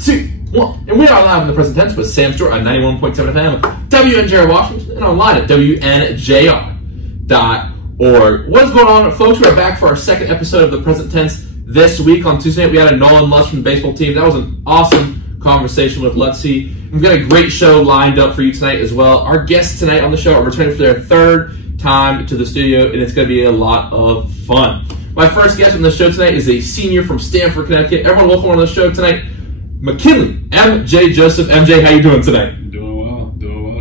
2, 1. And we are live in the present tense with Sam Stewart on 91.7 FM, WNJR Washington, and online at WNJR.org. What's going on, folks? We're back for our second episode of the present tense this week. On Tuesday night, we had a Nolan Lush from the baseball team. That was an awesome conversation with Lutzy. We've got a great show lined up for you tonight as well. Our guests tonight on the show are returning for their third time to the studio, and it's going to be a lot of fun. My first guest on the show tonight is a senior from Stamford, Connecticut. Everyone, welcome on the show tonight, McKinley, MJ Joseph. MJ, how you doing tonight? Doing well.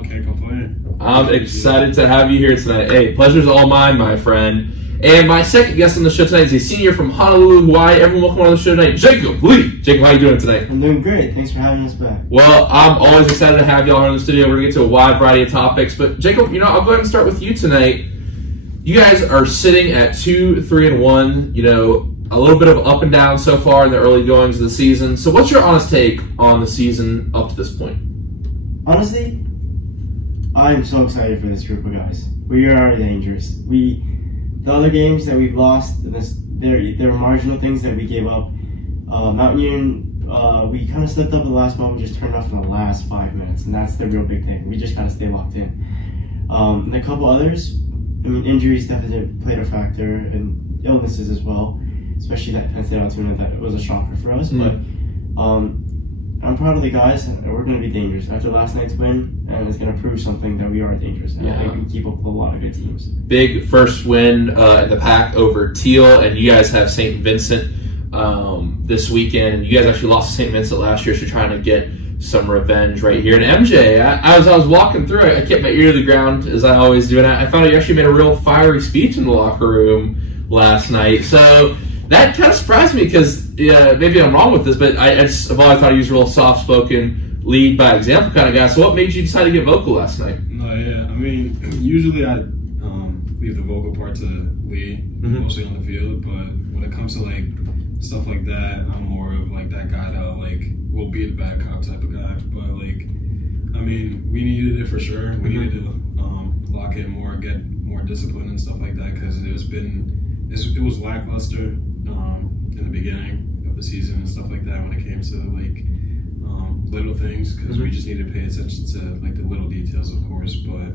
Can't complain. I'm excited to have you here tonight. Hey, pleasure's all mine, my friend. And my second guest on the show tonight is a senior from Honolulu, Hawaii. Everyone, welcome on the show tonight, Jacob Lee. Jacob, how you doing tonight? I'm doing great. Thanks for having us back. Well, I'm always excited to have y'all here in the studio. We're going to get to a wide variety of topics. But, Jacob, I'll go ahead and start with you tonight. You guys are sitting at 2-3-1, a little bit of up and down so far in the early goings of the season. So what's your honest take on the season up to this point? Honestly, I'm so excited for this group of guys. We are dangerous. The other games that we've lost, there were marginal things that we gave up. Mountain Union, we kind of slipped up at the last moment, just turned off in the last 5 minutes, and that's the real big thing. We just got to stay locked in. And a couple others, injuries definitely played a factor, and illnesses as well, especially that Penn State Altoona, that was a shocker for us. But I'm proud of the guys, and we're going to be dangerous after last night's win, and it's going to prove something that we are dangerous. And I think we can keep up with a lot of good teams. Big first win in the pack over Teal, and you guys have St. Vincent this weekend. You guys actually lost to St. Vincent last year, so you're trying to get some revenge right here. And MJ, as I was walking through it, I kept my ear to the ground, as I always do, and I found out you actually made a real fiery speech in the locker room last night. So that kind of surprised me because maybe I'm wrong with this, but I've always thought he was a real soft-spoken, lead by example kind of guy. So what made you decide to get vocal last night? Usually I leave the vocal part to Lee, mostly on the field, but when it comes to stuff like that, I'm more of that guy that will be the bad cop type of guy. But we needed it for sure. We needed to lock in more, get more discipline and stuff like that, because it was lackluster in the beginning of the season and stuff like that when it came to little things, because we just needed to pay attention to the little details, of course. But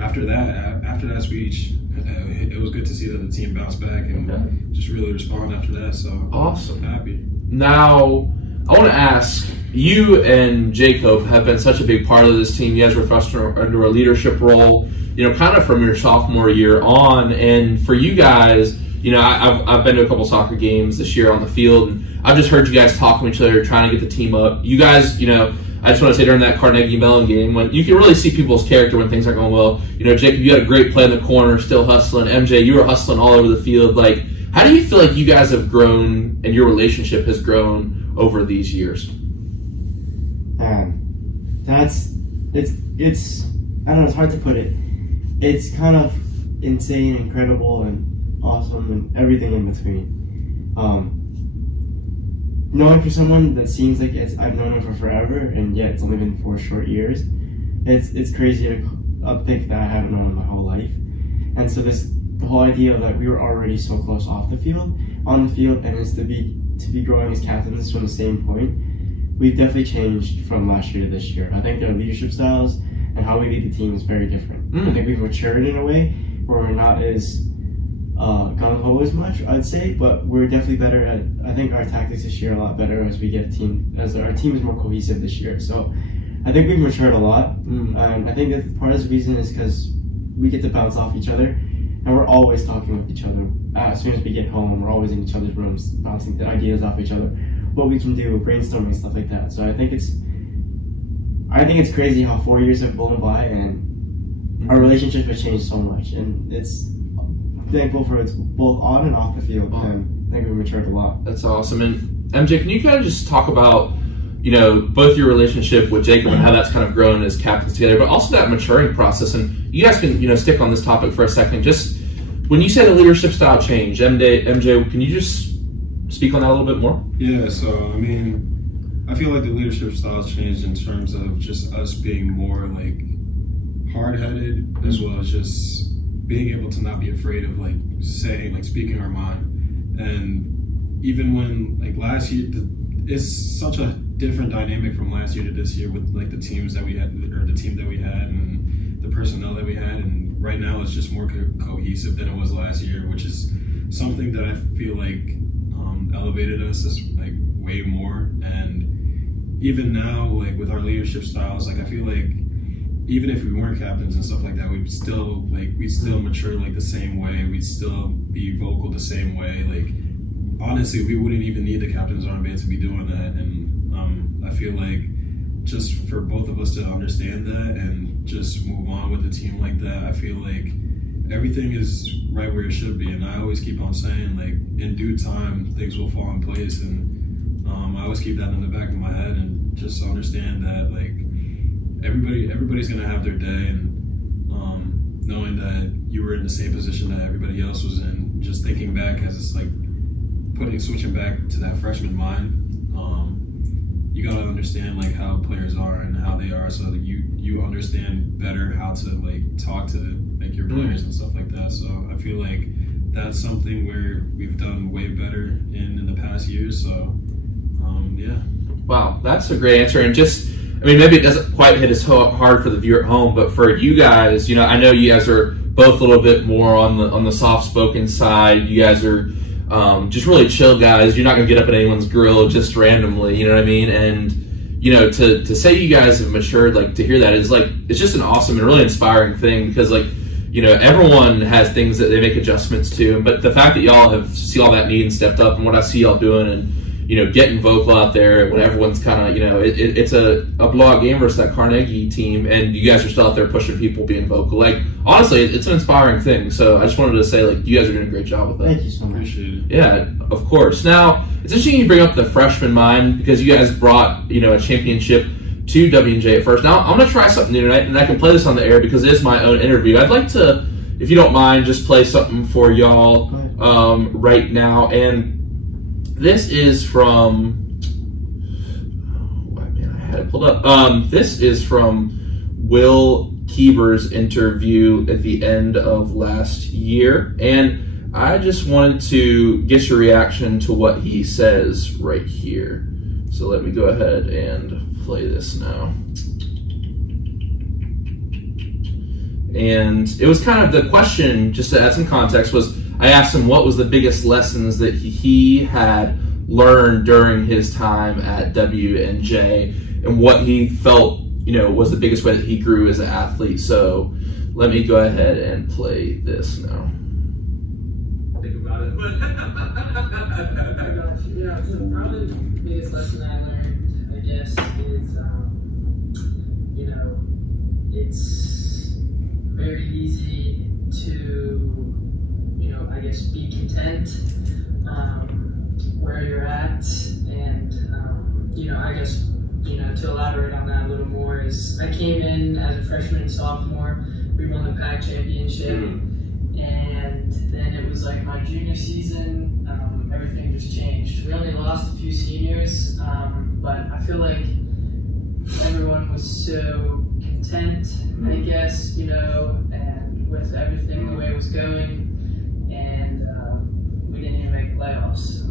after that speech, it was good to see that the team bounced back and just really respond after that. So awesome, I'm happy. Now I want to ask, you and Jacob have been such a big part of this team. You guys were thrust under a leadership role, kind of from your sophomore year on. And for you guys, I've been to a couple soccer games this year on the field, and I've just heard you guys talk to each other, trying to get the team up. You guys, I just want to say during that Carnegie Mellon game, when you can really see people's character when things aren't going well. Jacob, you had a great play in the corner, still hustling. MJ, you were hustling all over the field. How do you feel like you guys have grown and your relationship has grown over these years? Man, it's I don't know, it's hard to put it. It's kind of insane, incredible, and awesome, and everything in between. Knowing for someone that seems like I've known him for forever, and yet it's only been 4 short years, it's crazy to think that I haven't known him my whole life. And so the whole idea that we were already so close off the field, on the field, and is to be growing as captains from the same point, we've definitely changed from last year to this year. I think their leadership styles and how we lead the team is very different. I think we've matured in a way where we're not as gung-ho as much, I'd say, but we're definitely better at, I think our tactics this year are a lot better as our team is more cohesive this year. So I think we've matured a lot, and I think that part of the reason is because we get to bounce off each other, and we're always talking with each other. As soon as we get home, we're always in each other's rooms, bouncing the ideas off each other, what we can do, brainstorming, stuff like that. So I think it's crazy how 4 years have blown by, and our relationship has changed so much, and it's thankful for it's both on and off the field, and I think we've matured a lot. That's awesome. And MJ, can you kind of just talk about, both your relationship with Jacob and how that's kind of grown as captains together, but also that maturing process? And you guys can, stick on this topic for a second. Just when you say the leadership style changed, MJ, can you just speak on that a little bit more? Yeah, so, I feel like the leadership styles changed in terms of just us being more, hard-headed, as well as just being able to not be afraid of, speaking our mind. And even when, last year, it's such a different dynamic from last year to this year with like the teams that we had, or the team that we had, and the personnel that we had. And right now, it's just more cohesive than it was last year, which is something that I feel like elevated us as like way more. And even now, like with our leadership styles, like I feel like even if we weren't captains and stuff like that, we'd still mature like the same way. We'd still be vocal the same way. Like honestly, we wouldn't even need the captain's armband to be doing that. And I feel like just for both of us to understand that and just move on with a team like that, I feel like everything is right where it should be. And I always keep on saying, like, in due time, things will fall in place. And I always keep that in the back of my head, and just understand that, like, everybody's going to have their day. And knowing that you were in the same position that everybody else was in, just thinking back as it's like switching back to that freshman mind, you got to understand like how players are and how they are, so that you understand better how to like talk to like your players and stuff like that. So I feel like that's something where we've done way better in the past years. So yeah. Wow, that's a great answer. And just, I mean, maybe it doesn't quite hit as hard for the viewer at home, but for you guys, you know, I know you guys are both a little bit more on the soft-spoken side. You guys are just really chill guys. You're not going to get up at anyone's grill just randomly, you know what I mean? And, you know, to say you guys have matured, like, to hear that is, like, it's just an awesome and really inspiring thing, because, like, you know, everyone has things that they make adjustments to, but the fact that y'all have see all that need and stepped up, and what I see y'all doing, and, you know, getting vocal out there when everyone's kind of, you know, it's a blowout game versus that Carnegie team, and you guys are still out there pushing people, being vocal. Like, honestly, it's an inspiring thing. So I just wanted to say, like, you guys are doing a great job with that. Thank you so much. Appreciate it. Yeah, of course. Now, it's interesting you bring up the freshman mind, because you guys brought, you know, a championship to W&J at first. Now, I'm going to try something new tonight, and I can play this on the air because it is my own interview. I'd like to, if you don't mind, just play something for y'all right now. And this is from, I had it pulled up. This is from Will Keeber's interview at the end of last year. And I just wanted to get your reaction to what he says right here. So let me go ahead and play this now. And it was kind of the question, just to add some context, was I asked him what was the biggest lessons that he had learned during his time at W&J, and what he felt, you know, was the biggest way that he grew as an athlete. So let me go ahead and play this now. Think about it, but I got you. Yeah, so probably the biggest lesson I learned, I guess, is you know, it's very easy to, you know, I guess, be content where you're at, and you know, I guess, you know, to elaborate on that a little more, is I came in as a freshman and sophomore. We won the PAC championship, and then it was like my junior season, everything just changed. We only lost a few seniors, but I feel like everyone was so content, I guess, you know, and with everything the way it was going, and we didn't even make playoffs.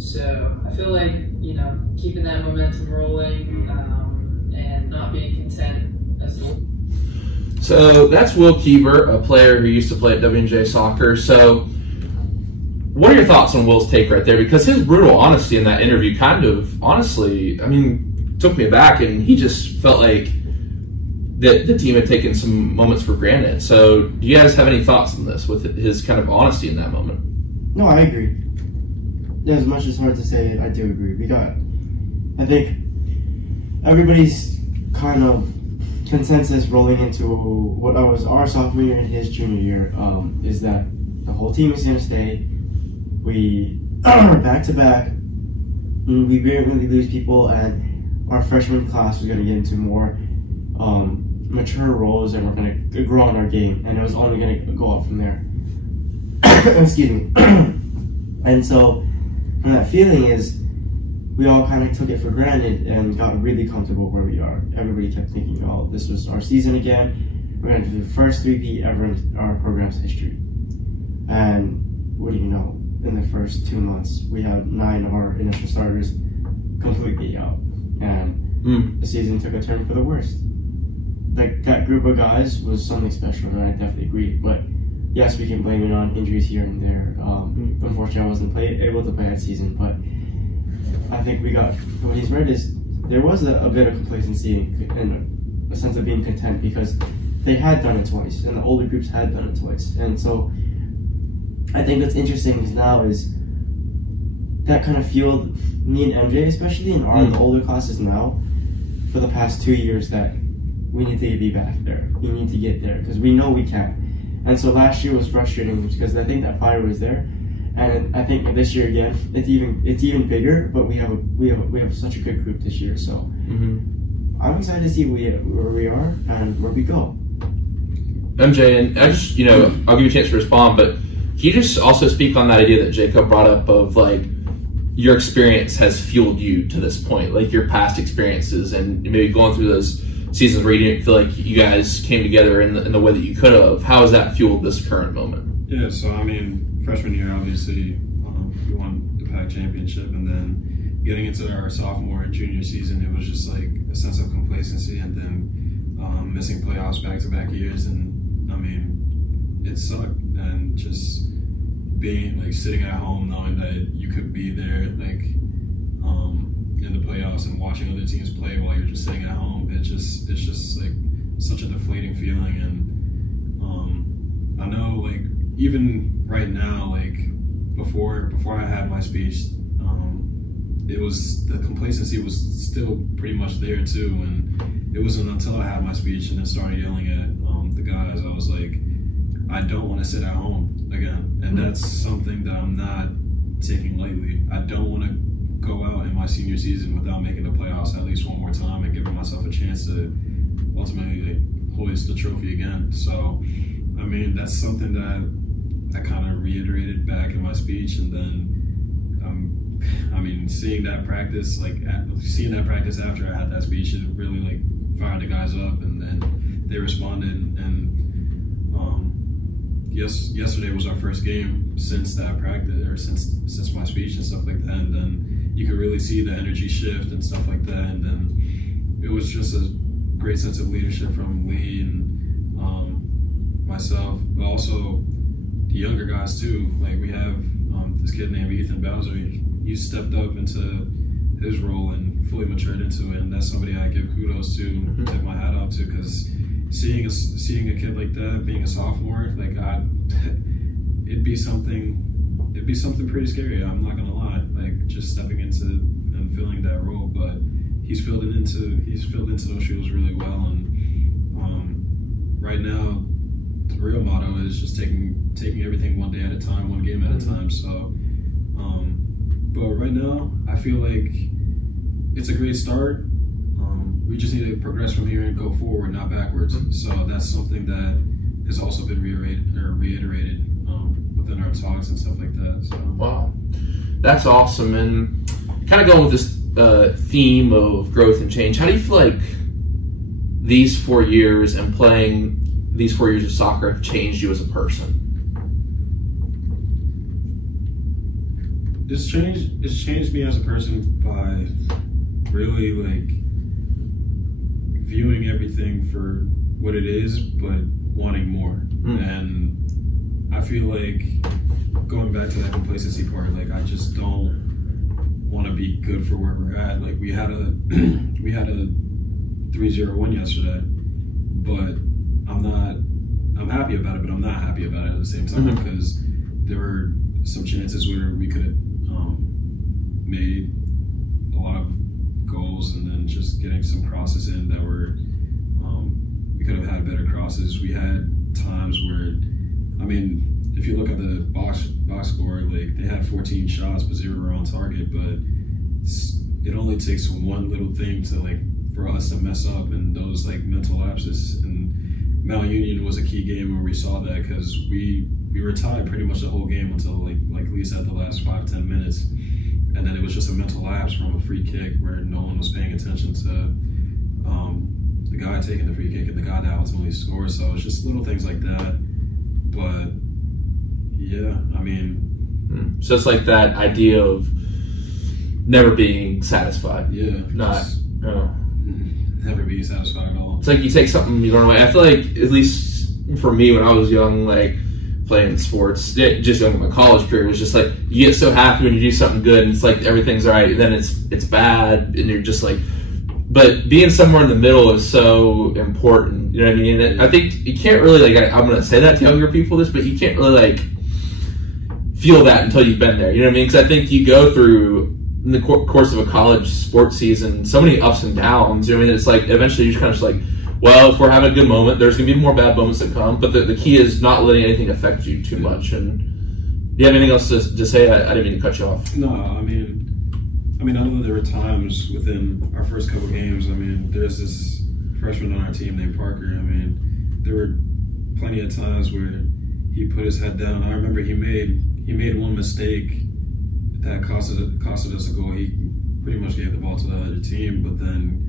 So I feel like, you know, keeping that momentum rolling and not being content as well. So that's Will Keeber, a player who used to play at W&J Soccer. So what are your thoughts on Will's take right there? Because his brutal honesty in that interview kind of, honestly, I mean, took me aback, and he just felt like that the team had taken some moments for granted. So do you guys have any thoughts on this with his kind of honesty in that moment? No, I agree. As much as hard to say it, I do agree. I think everybody's kind of consensus rolling into what was our sophomore year and his junior year is that the whole team is going to stay. We are back to back. We didn't really lose people, and our freshman class was going to get into more mature roles, and we're going to grow on our game, and it was only going to go up from there. Excuse me. And so, and that feeling is, we all kind of took it for granted and got really comfortable where we are. Everybody kept thinking, oh, this was our season again. We're going to do the first 3-peat ever in our program's history. And what do you know? In the first 2 months, we had 9 of our initial starters completely out, and the season took a turn for the worst. Like, that group of guys was something special, and I definitely agree. But yes, we can blame it on injuries here and there. Unfortunately, I wasn't able to play that season, but I think what he's right is there was a bit of complacency and a sense of being content because they had done it twice, and the older groups had done it twice. And so I think what's interesting now is that kind of fueled me and MJ, especially in our older classes now, for the past 2 years, that we need to be back there. We need to get there because we know we can. And so last year was frustrating because I think that fire was there, and I think this year again it's even bigger. But we have such a good group this year, so I'm excited to see where we are and where we go. MJ, and I just I'll give you a chance to respond, but can you just also speak on that idea that Jacob brought up of like your experience has fueled you to this point, like your past experiences and maybe going through those seasons where you didn't feel like you guys came together in the way that you could have. How has that fueled this current moment? Yeah, so I mean, freshman year, obviously, we won the PAC championship, and then getting into our sophomore and junior season, it was just like a sense of complacency, and then missing playoffs back-to-back years, and I mean, it sucked, and just being like sitting at home knowing that you could be there, like in the playoffs and watching other teams play while you're just sitting at home, it's just like such a deflating feeling. And I know, like, even right now, like before I had my speech, it was, the complacency was still pretty much there too, and it wasn't until I had my speech and then started yelling at the guys, I was like, I don't want to sit at home again, and that's something that I'm not taking lightly. I don't want to go out in my senior season without making the playoffs at least one more time and giving myself a chance to ultimately hoist the trophy again. So, I mean, that's something that I kind of reiterated back in my speech, and then, I mean, seeing that practice after I had that speech, it really like fired the guys up, and then they responded. And yesterday was our first game since that practice, or since my speech and stuff like that. And then you could really see the energy shift and stuff like that. And then it was just a great sense of leadership from Lee and myself, but also the younger guys too. Like, we have this kid named Ethan Bowser. He stepped up into his role and fully matured into it, and that's somebody I give kudos to, tip my hat off to, because seeing a kid like that being a sophomore, like, it'd be something pretty scary. I'm not gonna lie, like, just stepping into and filling that role. But he's filled into those shoes really well, and right now the real motto is just taking everything one day at a time, one game at a time. So, but right now I feel like it's a great start. We just need to progress from here and go forward, not backwards. So that's something that has also been reiterated within our talks and stuff like that. So. Wow, that's awesome. And kind of going with this theme of growth and change, how do you feel like these 4 years and playing these 4 years of soccer have changed you as a person? It's changed me as a person by really, like, viewing everything for what it is, but wanting more. And I feel like, going back to that complacency part, like, I just don't want to be good for where we're at. Like, we had a 3-0 win yesterday, but I'm happy about it, but I'm not happy about it at the same time, because there were some chances where we could have made a lot of goals, and then just getting some crosses in that were, we could have had better crosses. We had times where, I mean, if you look at the box score, like, they had 14 shots, but 0 were on target. But it only takes one little thing to, like, for us to mess up, and those, like, mental lapses. And Mount Union was a key game where we saw that, because we were tied pretty much the whole game until like at least at the last 5-10 minutes, and then it was just a mental lapse from a free kick where no one was paying attention to the guy taking the free kick and the guy that ultimately scored. So it's just little things like that. But yeah, I mean, so it's like that idea of never being satisfied. Yeah. Not. Never be satisfied at all. It's like you take something you learn away. I feel like, at least for me when I was young, like playing sports, just young in my college period, was just like you get so happy when you do something good and it's like everything's all right, and then it's bad and you're just like, but being somewhere in the middle is so important. You know what I mean? And I think you can't really like, I'm going to say that to younger people but you can't really like feel that until you've been there. You know what I mean? Because I think you go through in the course of a college sports season so many ups and downs. You know what I mean? It's like eventually you're kind of just like, well, if we're having a good moment, there's going to be more bad moments that come. But the key is not letting anything affect you too much. And do you have anything else to say? I didn't mean to cut you off. No, I mean, I know there were times within our first couple games. I mean, there's this freshman on our team named Parker. I mean, there were plenty of times where he put his head down. I remember he made one mistake that costed us a goal. He pretty much gave the ball to the other team, but then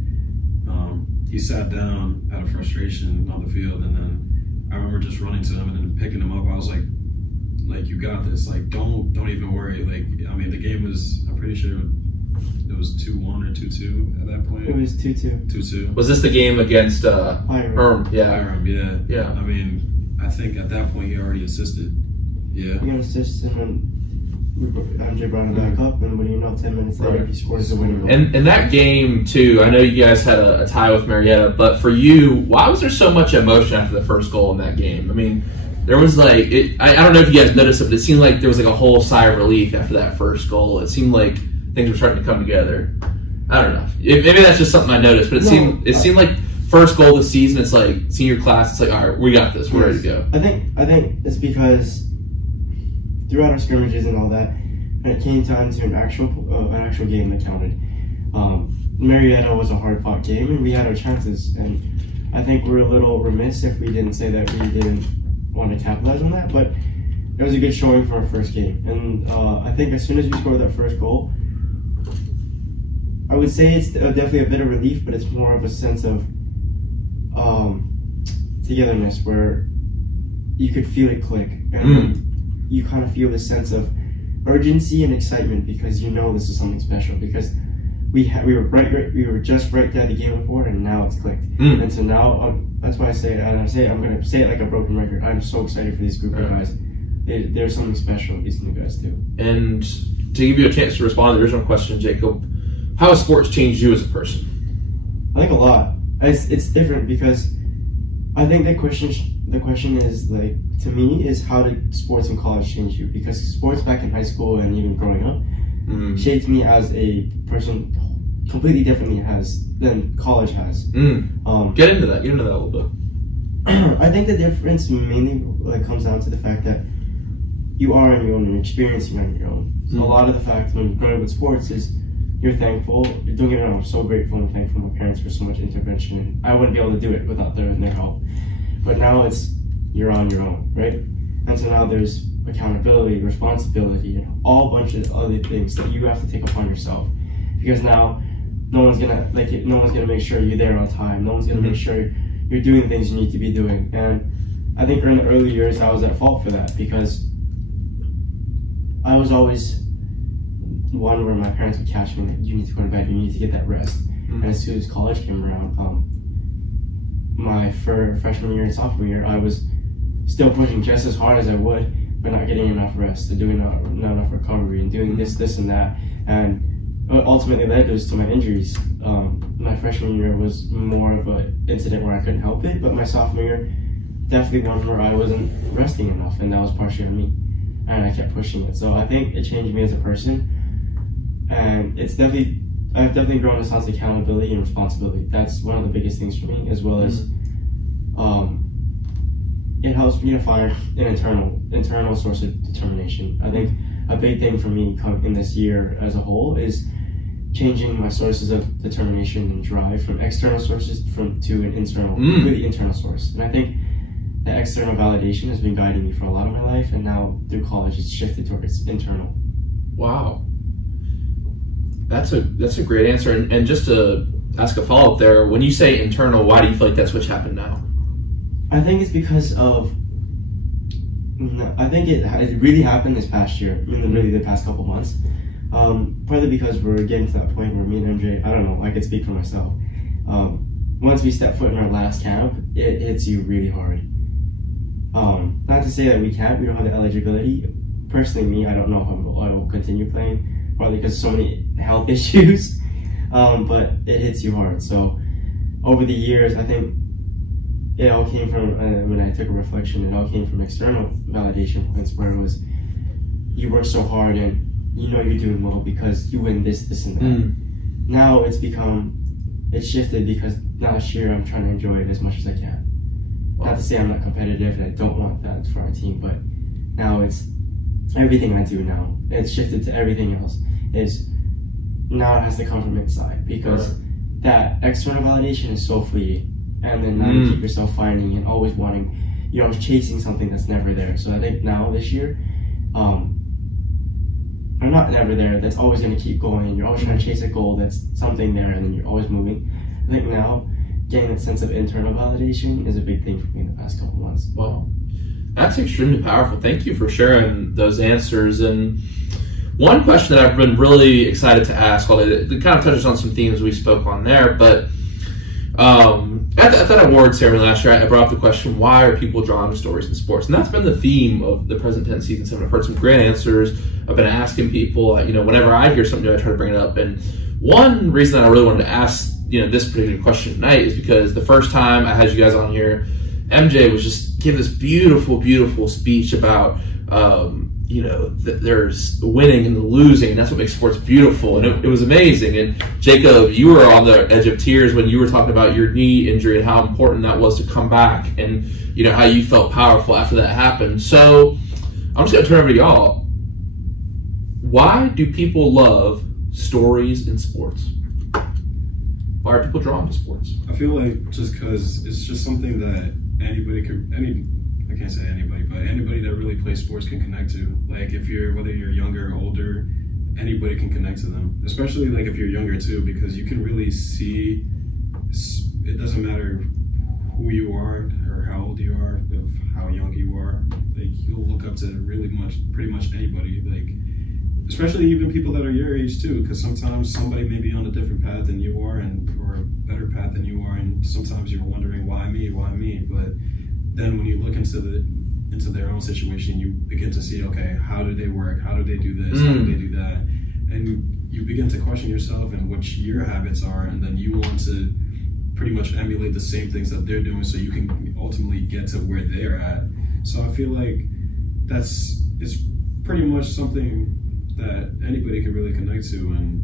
he sat down out of frustration on the field, and then I remember just running to him and then picking him up. I was like, you got this. Like, don't even worry. Like, I mean, the game was, I'm pretty sure it was 2-1 or 2-2 at that point. It was 2-2. 2-2. Was this the game against Herm? Yeah. Hiram, yeah. I mean, I think at that point he already assisted. Yeah. He got assisted, and MJ brought him back up, and when you know, 10 minutes later, he scores the winning goal. And in that game, too, I know you guys had a tie with Marietta, but for you, why was there so much emotion after the first goal in that game? I mean, there was like, I don't know if you guys noticed it, but it seemed like there was like a whole sigh of relief after that first goal. It seemed like things were starting to come together. I don't know. Maybe that's just something I noticed, but it seemed like first goal of the season, it's like senior class, it's like, all right, we got this, we're ready to go. I think it's because throughout our scrimmages and all that, when it came time to an actual game that counted, Marietta was a hard-fought game, and we had our chances. And I think we're a little remiss if we didn't say that we didn't want to capitalize on that. But it was a good showing for our first game. And I think as soon as we scored that first goal, I would say it's definitely a bit of relief, but it's more of a sense of togetherness were, you could feel it click, and you kind of feel this sense of urgency and excitement because you know this is something special, because we were just right there the game before, and now it's clicked. And so now that's why I say it, and I'm going to say it like a broken record. I'm so excited for this group of guys. There's something special these new guys do. And to give you a chance to respond to the original question, Jacob, how has sports changed you as a person? I think a lot. It's different because I think the question is, like, to me, is how did sports in college change you? Because sports back in high school and even growing up shaped me as a person completely differently than college has. Get into that a little bit. I think the difference mainly comes down to the fact that you are on your own and experiencing on your own. So a lot of the fact when growing up with sports is you're thankful. Don't get me wrong, I'm so grateful and thankful to my parents for so much intervention, and I wouldn't be able to do it without their help. But now you're on your own, right? And so now there's accountability, responsibility, and all bunch of other things that you have to take upon yourself. Because now no one's gonna make sure you're there on time. No one's gonna make sure you're doing the things you need to be doing. And I think in the early years I was at fault for that, because I was always one where my parents would catch me, like, you need to go to bed, you need to get that rest. And as soon as college came around, my freshman year and sophomore year, I was still pushing just as hard as I would, but not getting enough rest, and doing not enough recovery, and doing this, and that. And ultimately led to my injuries. My freshman year was more of an incident where I couldn't help it, but my sophomore year, definitely one where I wasn't resting enough, and that was partially on me. And I kept pushing it. So I think it changed me as a person. And I've definitely grown a sense of accountability and responsibility. That's one of the biggest things for me, as well as it helps me to find an internal source of determination. I think a big thing for me in this year as a whole is changing my sources of determination and drive from external sources to an internal, really internal source. And I think the external validation has been guiding me for a lot of my life, and now through college it's shifted towards internal. Wow. That's a great answer. And just to ask a follow-up there, when you say internal, why do you feel like that's what's happened now? I think it's because of, I think it really happened this past year, really the past couple months. Partly because we're getting to that point where me and MJ, I don't know, I could speak for myself. Once we step foot in our last camp, it hits you really hard. Not to say that we don't have the eligibility. Personally, me, I don't know if I will continue playing, partly because of so many health issues, but it hits you hard. So over the years, I think it all came from, when I took a reflection, it all came from external validation points where it was, you work so hard and you know you're doing well because you win this, and that. Now it's shifted because now this year I'm trying to enjoy it as much as I can. Not to say I'm not competitive and I don't want that for our team, but now it's everything I do now. It's shifted to everything else. Now it has to come from inside because that external validation is so fleeting. And then now you keep yourself finding and always wanting, you're always chasing something that's never there. So I think now this year, or not never there, that's always going to keep going. You're always trying to chase a goal that's something there and then you're always moving. I think now getting that sense of internal validation is a big thing for me in the past couple months. Well, that's extremely powerful. Thank you for sharing those answers. And one question that I've been really excited to ask, although it kind of touches on some themes we spoke on there, but at that award ceremony last year, I brought up the question, why are people drawn to stories in sports? And that's been the theme of the present tense season 7. I've heard some great answers. I've been asking people, whenever I hear something new, I try to bring it up. And one reason that I really wanted to ask, this particular question tonight is because the first time I had you guys on here, MJ was just giving this beautiful, beautiful speech about, there's the winning and the losing, and that's what makes sports beautiful, and it was amazing. And Jacob, you were on the edge of tears when you were talking about your knee injury and how important that was to come back, and how you felt powerful after that happened. So I'm just going to turn over to y'all. Why do people love stories in sports? Why are people drawn to sports? I feel like just because it's just something that I can't say anybody, but anybody that really plays sports can connect to. Like whether you're younger or older, anybody can connect to them. Especially like if you're younger too, because you can really see, it doesn't matter who you are or how old you are, of how young you are. Like you'll look up to pretty much anybody. Like especially even people that are your age too, because sometimes somebody may be on a different path than you are, or a better path than you are, and sometimes you're wondering why me, but then when you look into their own situation, you begin to see, okay, how do they work? How do they do this? How do they do that? And you begin to question yourself and what your habits are, and then you want to pretty much emulate the same things that they're doing so you can ultimately get to where they're at. So I feel like it's pretty much something that anybody can really connect to, and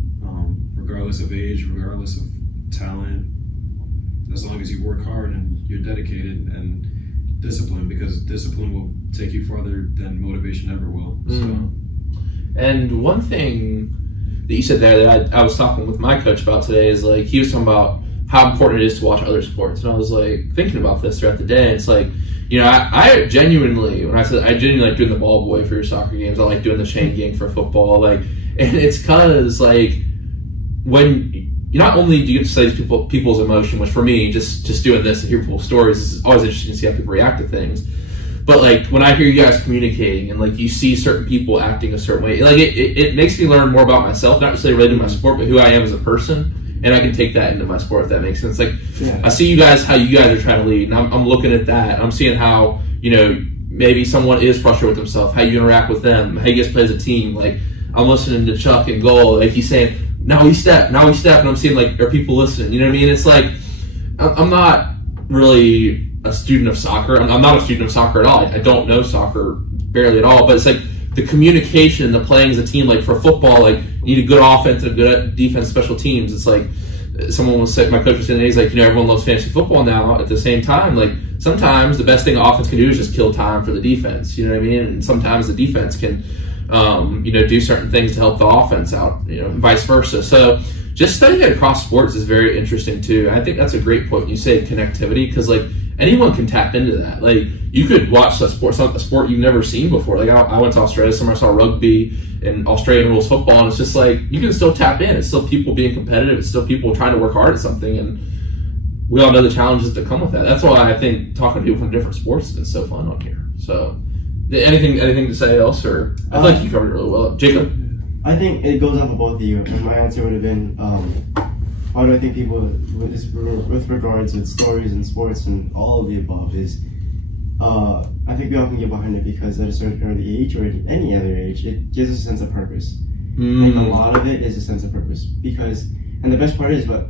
regardless of age, regardless of talent, as long as you work hard and you're dedicated and disciplined, because discipline will take you farther than motivation ever will. So. And one thing that you said there that I was talking with my coach about today is like, he was talking about how important it is to watch other sports, and I was like thinking about this throughout the day, and it's like, I genuinely, when I said I genuinely like doing the ball boy for your soccer games, I like doing the chain gang for football, and it's because when not only do you get to study people's emotion, which for me, just doing this and hear people's stories is always interesting to see how people react to things. But when I hear you guys communicating and you see certain people acting a certain way, it makes me learn more about myself, not necessarily related to my sport, but who I am as a person, and I can take that into my sport if that makes sense. I see you guys, how you guys are trying to lead, and I'm looking at that, and I'm seeing how maybe someone is frustrated with themselves, how you interact with them, how you guys play as a team. I'm listening to Chuck and goal, he's saying, now we step, and I'm seeing are people listening? You know what I mean? It's I'm not really a student of soccer. I'm not a student of soccer at all. I don't know soccer barely at all. But it's the communication, the playing as a team. For football, you need a good offense and a good defense, special teams. It's someone was saying, my coach was saying, he's everyone loves fantasy football now. At the same time, sometimes the best thing offense can do is just kill time for the defense. You know what I mean? And sometimes the defense can do certain things to help the offense out, and vice versa. So just studying it across sports is very interesting too. I think that's a great point. You say connectivity, because anyone can tap into that. You could watch a sport you've never seen before. I went to Australia somewhere, I saw rugby and Australian rules football, and it's just you can still tap in. It's still people being competitive. It's still people trying to work hard at something, and we all know the challenges that come with that. That's why I think talking to people from different sports has been so fun on here. So anything to say else, or I feel like you covered it really well, Jacob? I think it goes on for both of you, and my answer would have been, how do I think people, with regards to stories and sports and all of the above, is I think we all can get behind it because at a certain early age or at any other age, it gives us a sense of purpose. And a lot of it is a sense of purpose because, and the best part is, but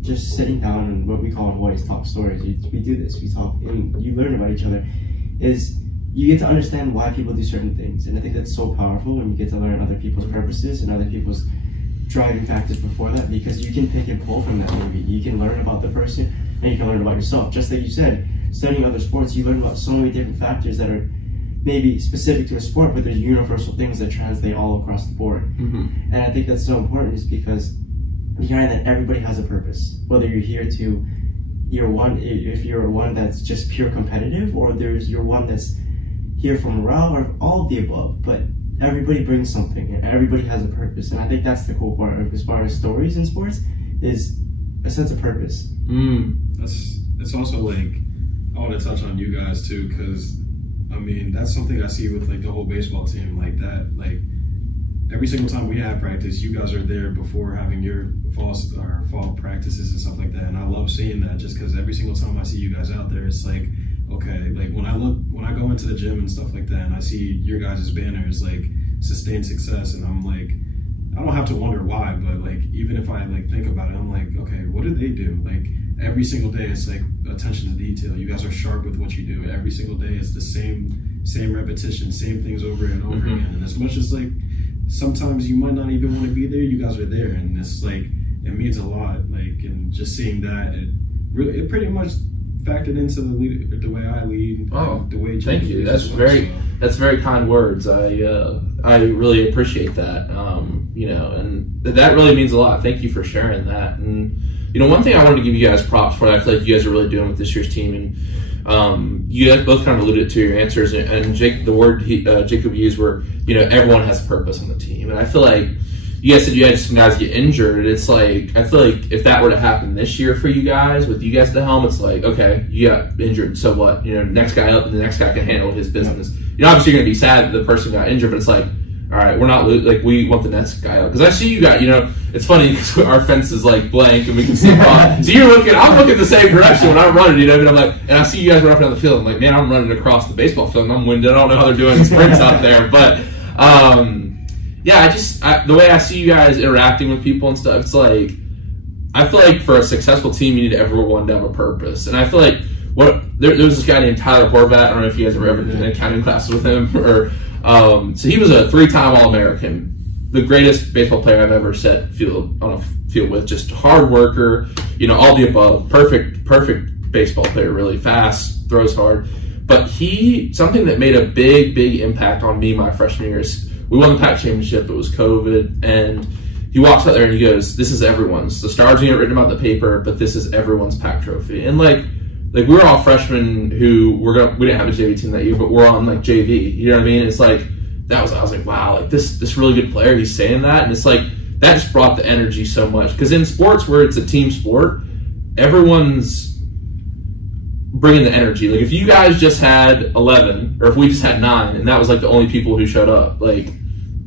just sitting down and what we call in Hawaii's talk stories. We do this, we talk, and you learn about each other. Is you get to understand why people do certain things, and I think that's so powerful when you get to learn other people's purposes and other people's driving factors before that, because you can pick and pull from that movie. You can learn about the person and you can learn about yourself. Just like you said, studying other sports, you learn about so many different factors that are maybe specific to a sport, but there's universal things that translate all across the board. And I think that's so important is because behind that, everybody has a purpose. Whether you're here to, if you're one that's just pure competitive, or you're one that's here for morale, or all of the above, but everybody brings something and everybody has a purpose. And I think that's the cool part as far as stories in sports is a sense of purpose. It's also like, I want to touch on you guys too, because I mean that's something I see with like the whole baseball team, like that, like every single time we have practice, you guys are there before having your fall practices and stuff like that, and I love seeing that just because every single time I see you guys out there, it's like, okay, like when I go into the gym and stuff like that and I see your guys' banners like sustained success, and I'm like, I don't have to wonder why, but like even if I like think about it, I'm like, okay, what did they do? Like every single day it's like attention to detail. You guys are sharp with what you do. Every single day it's the same repetition, same things over and over again. And as much as like sometimes you might not even want to be there, you guys are there, and it's like it means a lot. Like, and just seeing that, it pretty much factored into the way I lead. The way thank you. That's very kind words. I really appreciate that. You know, and that really means a lot. Thank you for sharing that. And you know, one thing I wanted to give you guys props for, I feel like you guys are really doing with this year's team, and you guys both kind of alluded to your answers, and Jake, the word Jacob used were, you know, everyone has a purpose on the team, and I feel like you guys said you had some guys get injured. It's like, I feel like if that were to happen this year for you guys, with you guys at the helm, it's like, okay, you got injured, so what? You know, next guy up, and the next guy can handle his business. You know, obviously you're going to be sad that the person got injured, but it's like, all right, we're not like, we want the next guy up. Because I see you got, you know, it's funny because our fence is like blank and we can see so you're looking, I'm looking the same direction when I'm running, you know, and I'm like, and I see you guys run up and down the field. I'm like, man, I'm running across the baseball field and I'm winded. I don't know how they're doing sprints out there, but yeah, the way I see you guys interacting with people and stuff, it's like, I feel like for a successful team, you need everyone to have a purpose. And I feel like there was this guy named Tyler Horvat. I don't know if you guys have ever been in accounting classes with him, or so he was a 3-time All-American, the greatest baseball player I've ever set on a field with. Just hard worker, you know, all the above. Perfect baseball player, really fast, throws hard. But something that made a big impact on me my freshman year is we won the PAC championship. It was COVID, and he walks out there and he goes, "This is everyone's. The stars get written about the paper, but this is everyone's PAC trophy." And like we were all freshmen who we didn't have a JV team that year, but we're on like JV. You know what I mean? It's like I was like, wow, like this really good player, he's saying that, and it's like that just brought the energy so much. Because in sports where it's a team sport, everyone's bringing the energy. Like if you guys just had 11, or if we just had 9, and that was like the only people who showed up, like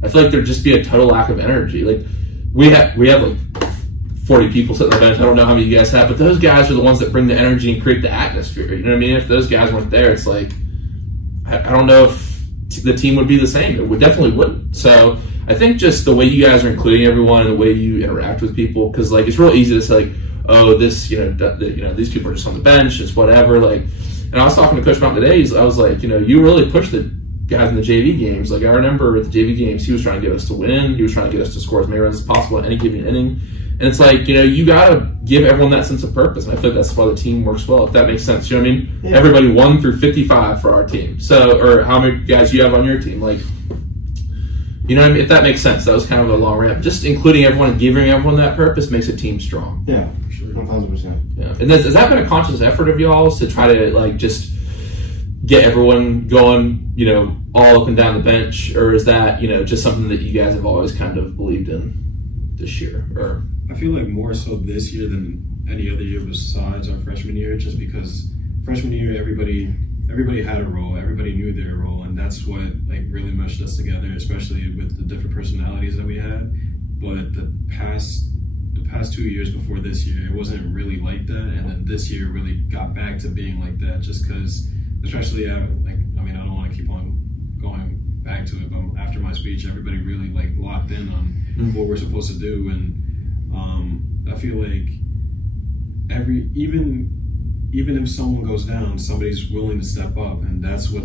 I feel like there'd just be a total lack of energy. Like we have like 40 people sitting on the bench. I don't know how many you guys have, but those guys are the ones that bring the energy and create the atmosphere. You know what I mean? If those guys weren't there, it's like I don't know if the team would be the same. It definitely wouldn't. So I think just the way you guys are including everyone and the way you interact with people, because like it's real easy to say like, oh, this, you know, these people are just on the bench, it's whatever. Like, and I was talking to Coach Mount today. I was like, you know, you really pushed the guys in the JV games. Like I remember at the JV games, he was trying to get us to win. He was trying to get us to score as many runs as possible at any given inning. And it's like, you know, you gotta give everyone that sense of purpose. And I feel like that's why the team works well, if that makes sense. You know what I mean? Yeah. Everybody 1 through 55 for our team. So, or how many guys you have on your team? Like, you know what I mean? If that makes sense. That was kind of a long rant. Just including everyone and giving everyone that purpose makes a team strong. Yeah, for sure. 100%. Yeah. And has that been a conscious effort of y'all's to try to like just get everyone going, you know, all up and down the bench? Or is that, you know, just something that you guys have always kind of believed in this year? Or I feel like more so this year than any other year besides our freshman year, just because freshman year everybody everybody had a role, everybody knew their role, and that's what like really meshed us together, especially with the different personalities that we had. But the past 2 years before this year, it wasn't really like that, and then this year really got back to being like that, just because, especially I don't want to keep on going back to it, but after my speech, everybody really like locked in on what we're supposed to do, and I feel like even if someone goes down, somebody's willing to step up, and that's what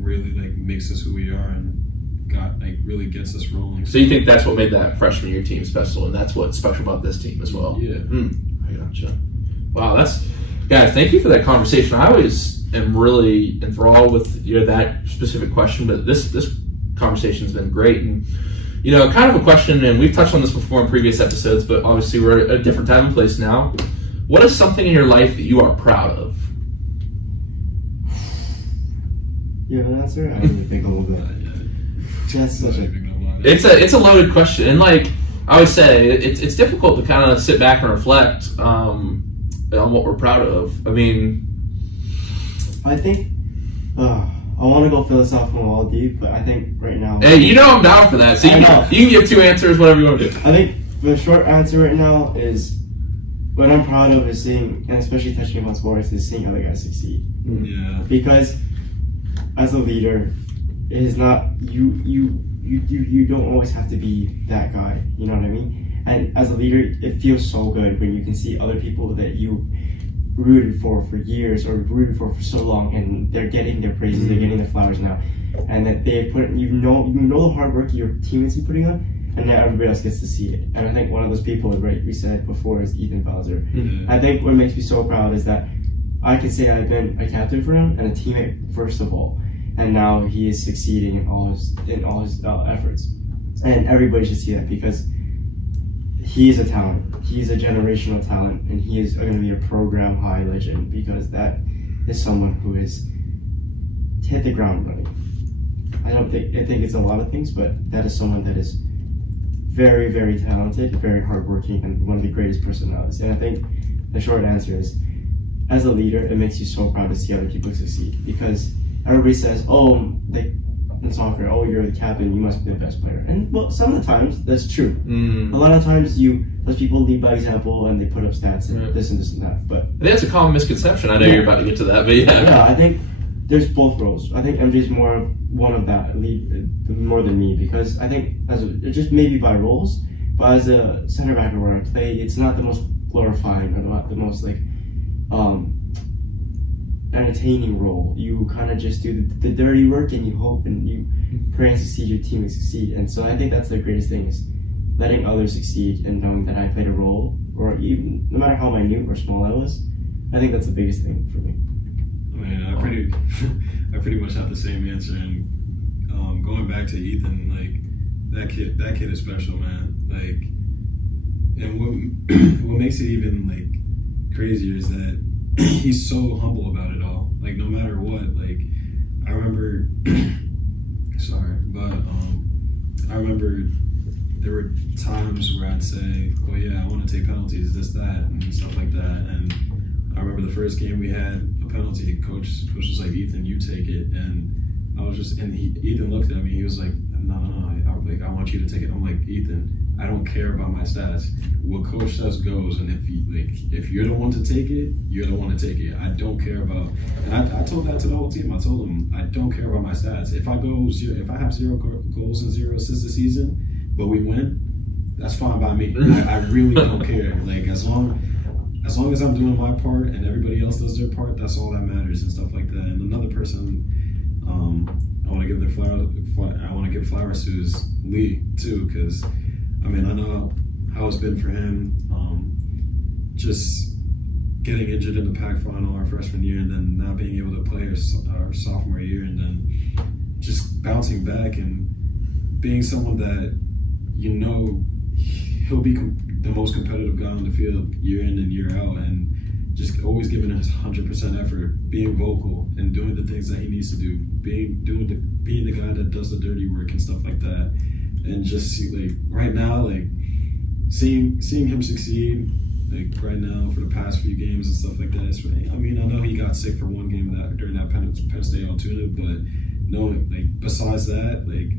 really like makes us who we are, and really gets us rolling. So you think that's what made that freshman year team special, and that's what's special about this team as well? Yeah. I gotcha. Wow, guys, thank you for that conversation. I always am really enthralled with that specific question, but this conversation's been great, and kind of a question, and we've touched on this before in previous episodes, but obviously we're at a different time and place now. What is something in your life that you are proud of? You have an answer? I need to think a little bit. That's such a... It's a loaded question, and like I would say, it's difficult to kind of sit back and reflect on what we're proud of. I mean, I think I want to go philosophical all deep, but I think right now. Hey, I'm down for that. So you can give 2 answers, whatever you want to do. I think the short answer right now is what I'm proud of is seeing, and especially touching upon sports, is seeing other guys succeed. Yeah. Because as a leader, it is not you don't always have to be that guy. You know what I mean? And as a leader, it feels so good when you can see other people that you rooted for years or rooted for so long, and they're getting their praises, they're getting their flowers now, and that they put you know the hard work your teammates are putting on, and now everybody else gets to see it. And I think one of those people, right, we said before, is Ethan Bowser. I think what makes me so proud is that I can say I've been a captain for him and a teammate first of all, and now he is succeeding in all his efforts, and everybody should see that because he is a talent. He's a generational talent, and he is going to be a program high legend because that is someone who has hit the ground running. I think it's a lot of things, but that is someone that is very, very talented, very hardworking, and one of the greatest personalities. And I think the short answer is, as a leader, it makes you so proud to see other people succeed because everybody says, oh, like in soccer, oh, you're the captain, you must be the best player. And well, some of the times that's true. A lot of times those people lead by example and they put up stats and this and this and that. But I think that's a common misconception. I know you're about to get to that, but yeah, I think there's both roles. I think MJ's more one of that, more than me, because I think just maybe by roles, but as a center back where I play, it's not the most glorifying or not the most like entertaining role. You kind of just do the dirty work and you hope and you pray and succeed, your team will succeed. And so I think that's the greatest thing, is letting others succeed and knowing that I played a role, or even no matter how minute or small I was. I think that's the biggest thing for me. I mean, I pretty much have the same answer. And going back to Ethan, like that kid is special, man. Like, and what makes it even like crazier is that he's so humble about it all. Like, no matter what, like, I remember, I remember there were times where I'd say, oh yeah, I want to take penalties, this, that, and stuff like that. And I remember the first game we had a penalty, coach was like, Ethan, you take it. And I was just, and Ethan looked at me, he was like, no, I want you to take it. I'm like, Ethan, I don't care about my stats. What coach says goes, and if you're the one to take it, you're the one to take it. I don't care about, and I told that to the whole team. I told them I don't care about my stats. If I have 0 goals and 0 assists this season, but we win, that's fine by me. I really don't care. Like, as long as I'm doing my part and everybody else does their part, that's all that matters and stuff like that. And another person, I want to give flowers to is Lee too, because I mean, I know how it's been for him, just getting injured in the pack final our freshman year, and then not being able to play our sophomore year, and then just bouncing back and being someone that he'll be the most competitive guy on the field year in and year out, and just always giving his 100% effort, being vocal and doing the things that he needs to do, being the guy that does the dirty work and stuff like that. And just see, like, right now, like, seeing him succeed Like right now, for the past few games and stuff like that. I mean, I know he got sick for one game during that Penn State Altoona, but no, like besides that, like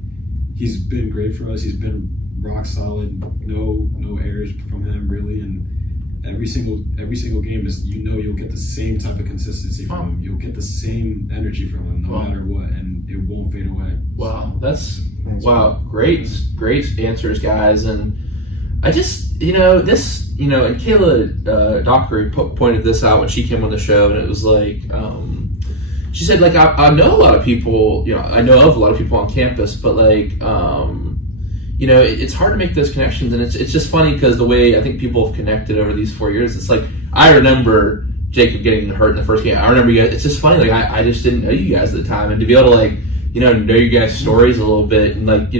he's been great for us. He's been rock solid. No errors from him really, and every single game is you'll get the same type of consistency from him. You'll get the same energy from him no matter what, and it won't fade away. Wow, great answers, guys, and I just and Kayla Dockery pointed this out when she came on the show, and it was like, she said, like, I know a lot of people, I know of a lot of people on campus, but like, it's hard to make those connections, and it's just funny because the way I think people have connected over these 4 years, it's like, I remember Jacob getting hurt in the first game. I remember you guys, it's just funny, like, I just didn't know you guys at the time, and to be able to, like, know you guys' stories a little bit, and like,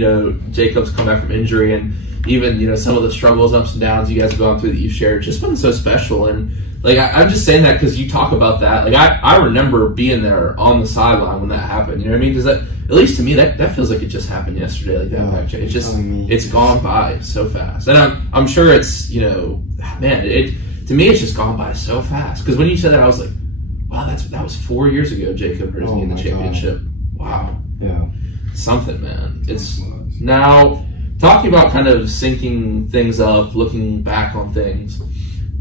Jacob's come back from injury, and even, some of the struggles, ups and downs you guys have gone through that you've shared, just been so special. And like, I'm just saying that because you talk about that. Like, I remember being there on the sideline when that happened. You know what I mean? Because that, at least to me, that feels like it just happened yesterday. Like that back change. It's just, it's gone by so fast. And I'm sure it's, man, to me, it's just gone by so fast. Because when you said that, I was like, wow, that was 4 years ago, Jacob hurt me in the championship. God. Wow. Yeah. Something, man. It's now. Talking about kind of syncing things up, looking back on things.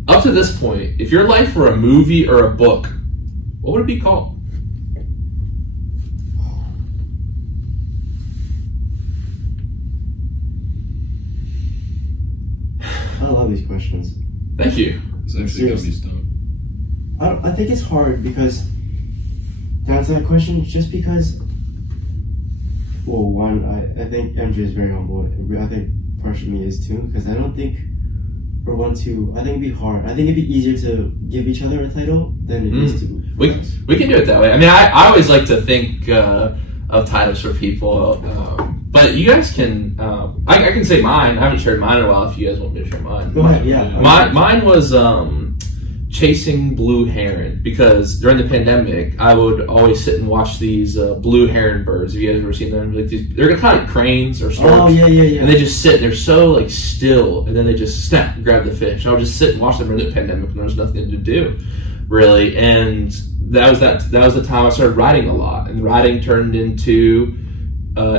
Up to this point, if your life were a movie or a book, what would it be called? I love these questions. Thank you. It's actually got me stumped. I think it's hard because to answer that question, just because. Well, one, I think MJ is very humble. I think partially me is too, because I don't think, for one, two, I think it'd be hard. I think it'd be easier to give each other a title than it is to. We can do it that way. I mean, I always like to think of titles for people, but you guys can. I can say mine. I haven't shared mine in a while. If you guys want me to share mine, go ahead. Yeah. Mine was chasing blue heron, because during the pandemic I would always sit and watch these blue heron birds. Have you guys ever seen them? Like they're kind of like cranes or storks. Oh yeah. And they just sit. They're so like still, and then they just snap and grab the fish. And I would just sit and watch them during the pandemic when there was nothing to do, really. And that was the time I started writing a lot, and writing turned into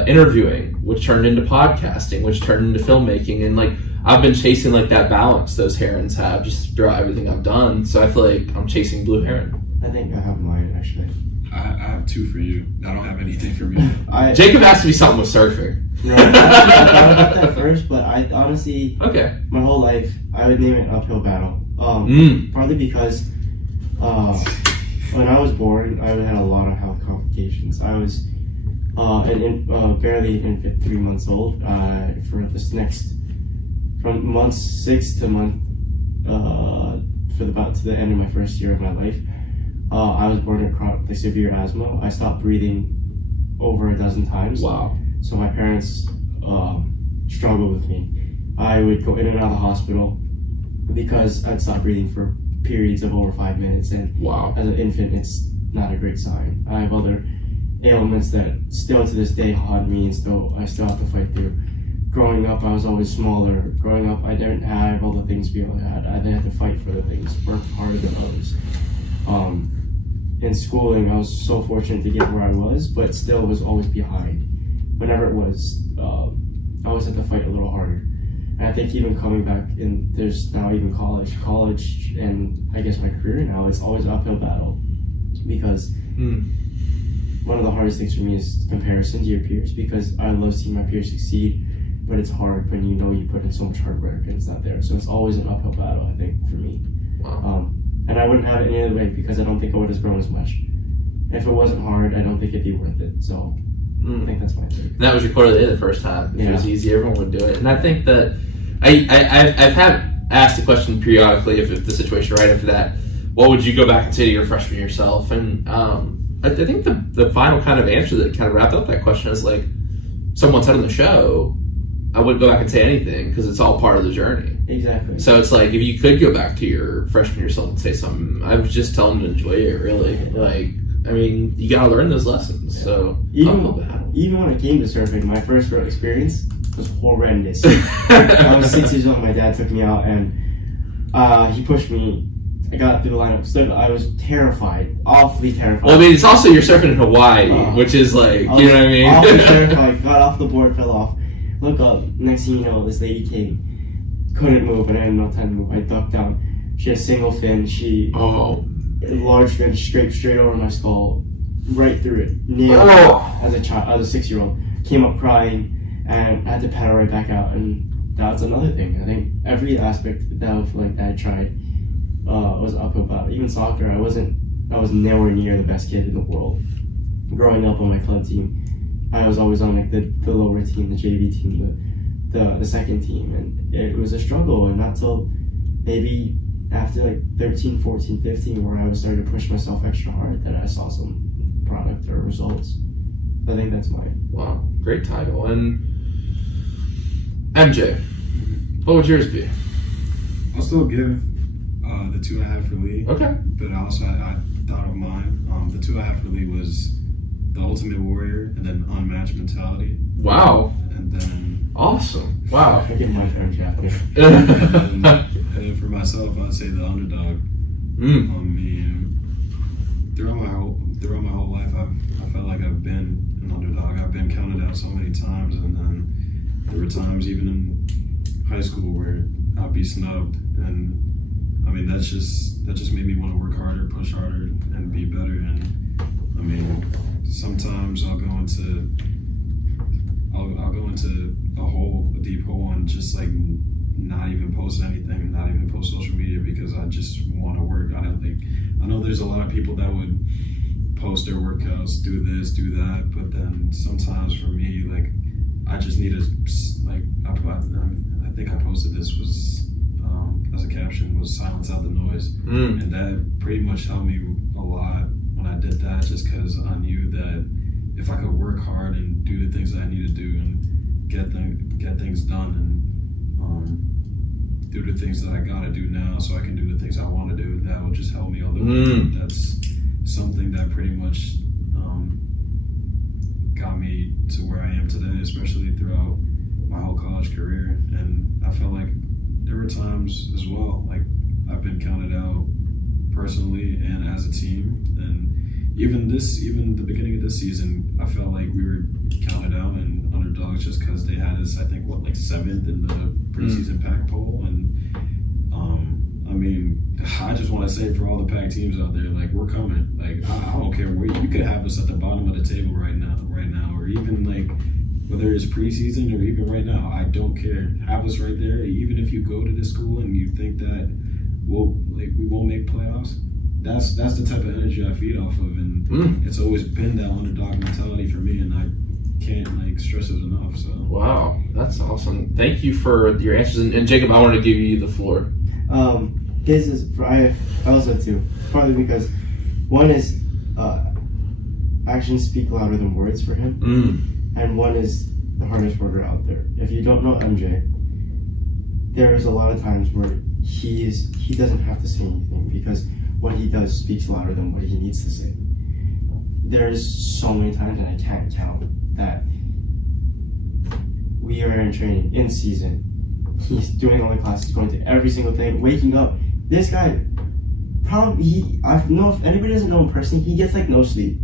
interviewing, which turned into podcasting, which turned into filmmaking, and like. I've been chasing like that balance those herons have just throughout everything I've done. So I feel like I'm chasing blue heron. I think I have mine actually. I have two for you. I don't have anything for me. Jacob has to be something with surfing. Right. I thought about that first, but I honestly, my whole life, I would name it Uphill Battle. Partly because when I was born, I had a lot of health complications. I was barely an infant, 3 months old. For this next. From month 6 to to the end of my first year of my life, I was born with severe asthma. I stopped breathing over a dozen times. Wow. So my parents struggled with me. I would go in and out of the hospital because I'd stop breathing for periods of over 5 minutes. And as an infant, it's not a great sign. I have other ailments that still to this day haunt me, and I still have to fight through. Growing up, I was always smaller. Growing up, I didn't have all the things people had. I then had to fight for the things, work harder than others. In schooling, I was so fortunate to get where I was, but still was always behind. Whenever it was, I always had to fight a little harder. And I think even coming back, and there's now even college, and I guess my career now, it's always an uphill battle. Because one of the hardest things for me is comparison to your peers, because I love seeing my peers succeed. But it's hard when you put in so much hard work and it's not there. So it's always an uphill battle, I think, for me. Wow. And I wouldn't have it any other way, because I don't think I would have grown as much. If it wasn't hard, I don't think it'd be worth it. So I think that's my take. And that was your quote of the day the first time. If it was easy, everyone would do it. And I think that I've had asked the question periodically, if the situation right after that, what would you go back and say to your freshman yourself? And I think the final kind of answer that kind of wrapped up that question is like someone said on the show, I wouldn't go back and say anything because it's all part of the journey. Exactly. So it's like, if you could go back to your freshman yourself and say something, I would just tell them to enjoy it, really. Like, I mean, you got to learn those lessons. Yeah. So even when it came to surfing, my first real experience was horrendous. I was 6 years old. My dad took me out, and He pushed me. I got through the lineup. So I was terrified, awfully terrified. Well, I mean, it's also you're surfing in Hawaii, which is like, you know what I mean? Awfully terrified. Got off the board, fell off. Look up. Next thing you know, this lady came. Couldn't move, and I had no time to move. I ducked down. She had a single fin. Large fin, straight over my skull, right through it. Nailed it as a child, as a 6-year-old. Came up crying, and I had to paddle right back out. And that's another thing. I think every aspect of like that I tried was up about. Even soccer, I was nowhere near the best kid in the world. Growing up on my club team, I was always on like the lower team, the JV team, the second team, and it was a struggle. And not till maybe after like 13, 14, 15, where I was starting to push myself extra hard, that I saw some product or results. I think that's mine. Wow, great title. And MJ, what would yours be? I'll still give the 2 I had for Lee. Okay. But also I thought of mine. The 2 I had for Lee was the Ultimate Warrior and then Unmatched Mentality. Wow. And then awesome. Wow. I get my turn, chapter. and then for myself, I'd say the Underdog. I mean, throughout my whole life, I felt like I've been an underdog. I've been counted out so many times, and then there were times even in high school where I'd be snubbed, and I mean that just made me want to work harder, push harder, and be better. And I mean, sometimes I'll go into a deep hole, and just like not even post anything, not even post social media, because I just want to work. I know there's a lot of people that would post their workouts, do this, do that, but then sometimes for me, like, I just need to, like, I think I posted this was as a caption was silence out the noise, and that pretty much helped me a lot when I did that, just because I knew that if I could work hard and do the things that I need to do and get things done and do the things that I gotta do now so I can do the things I want to do, that will just help me all the way. That's something that pretty much got me to where I am today, especially throughout my whole college career. And I felt like there were times as well, like I've been counted out personally and as a team. And even the beginning of this season, I felt like we were counted out and underdogs just because they had us, I think, like 7th in the preseason pack poll. And I mean, I just want to say for all the pack teams out there, like, we're coming. Like, I don't care where you could have us at the bottom of the table right now, or even like whether it's preseason or even right now. I don't care. Have us right there. Even if you go to this school and you think that we won't make playoffs, that's the type of energy I feed off of, and it's always been that underdog mentality for me, and I can't like stress it enough. So wow, that's awesome. Thank you for your answers, and Jacob, I wanted to give you the floor. I also have 2, partly because one is actions speak louder than words for him, and one is the hardest worker out there. If you don't know MJ, there's a lot of times where he doesn't have to say anything, because what he does speaks louder than what he needs to say. There's so many times, and I can't count, that we are in training, in season. He's doing all the classes, going to every single thing, waking up. This guy, I know if anybody doesn't know him personally, he gets like no sleep.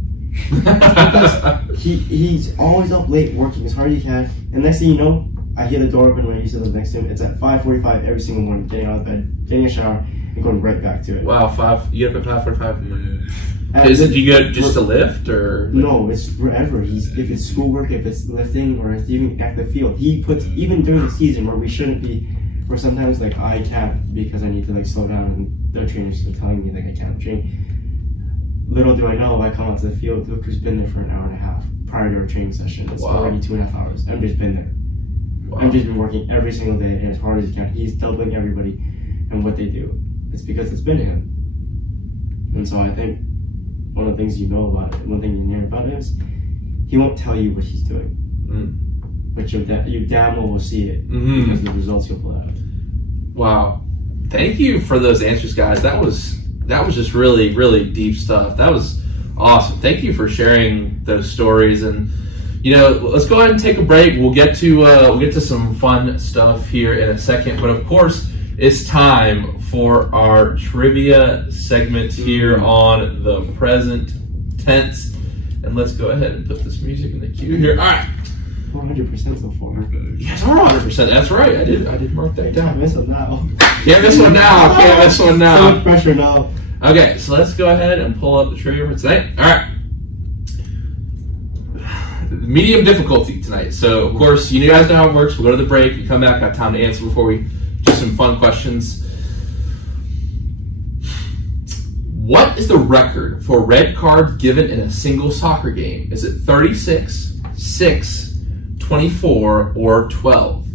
Because he's always up late working as hard as he can, and next thing you know, I hear the door open when I used to live next to him. It's at 5:45 every single morning, getting out of bed, getting a shower, and going right back to it. Wow, you get up at 5:45. Is it you go just to lift, or no? It's wherever. If it's schoolwork, if it's lifting, or if even at the field, he puts, even during the season where we shouldn't be, where sometimes like I can't because I need to like slow down, and the trainers are telling me like I can't train. Little do I know, I come out to the field, look who's been there for an hour and a half prior to our training session. It's already 2.5 hours. I've just been there. Wow. I've just been working every single day and as hard as he can. He's doubling everybody and what they do. It's because it's been him. And so I think one of the things you know about it, one thing you hear about it is he won't tell you what he's doing. But you damn well will see it because of the results he'll pull out. Wow. Thank you for those answers, guys. That was just really, really deep stuff. That was awesome. Thank you for sharing those stories. And let's go ahead and take a break. We'll get to some fun stuff here in a second. But of course, It's time for our trivia segment here on the present tense. And let's go ahead and put this music in the queue here. All right. 100% so far. You guys are 100%. That's right. I did mark that down. Can't miss one now. Can't miss one now. Can't miss one So now. much pressure now. Okay, so let's go ahead and pull up the trivia for tonight. All right. Medium difficulty tonight. So, of course, you guys know how it works. We'll go to the break. You come back, have time to answer before we do some fun questions. What is the record for red cards given in a single soccer game? Is it 36, 6, 24, or 12?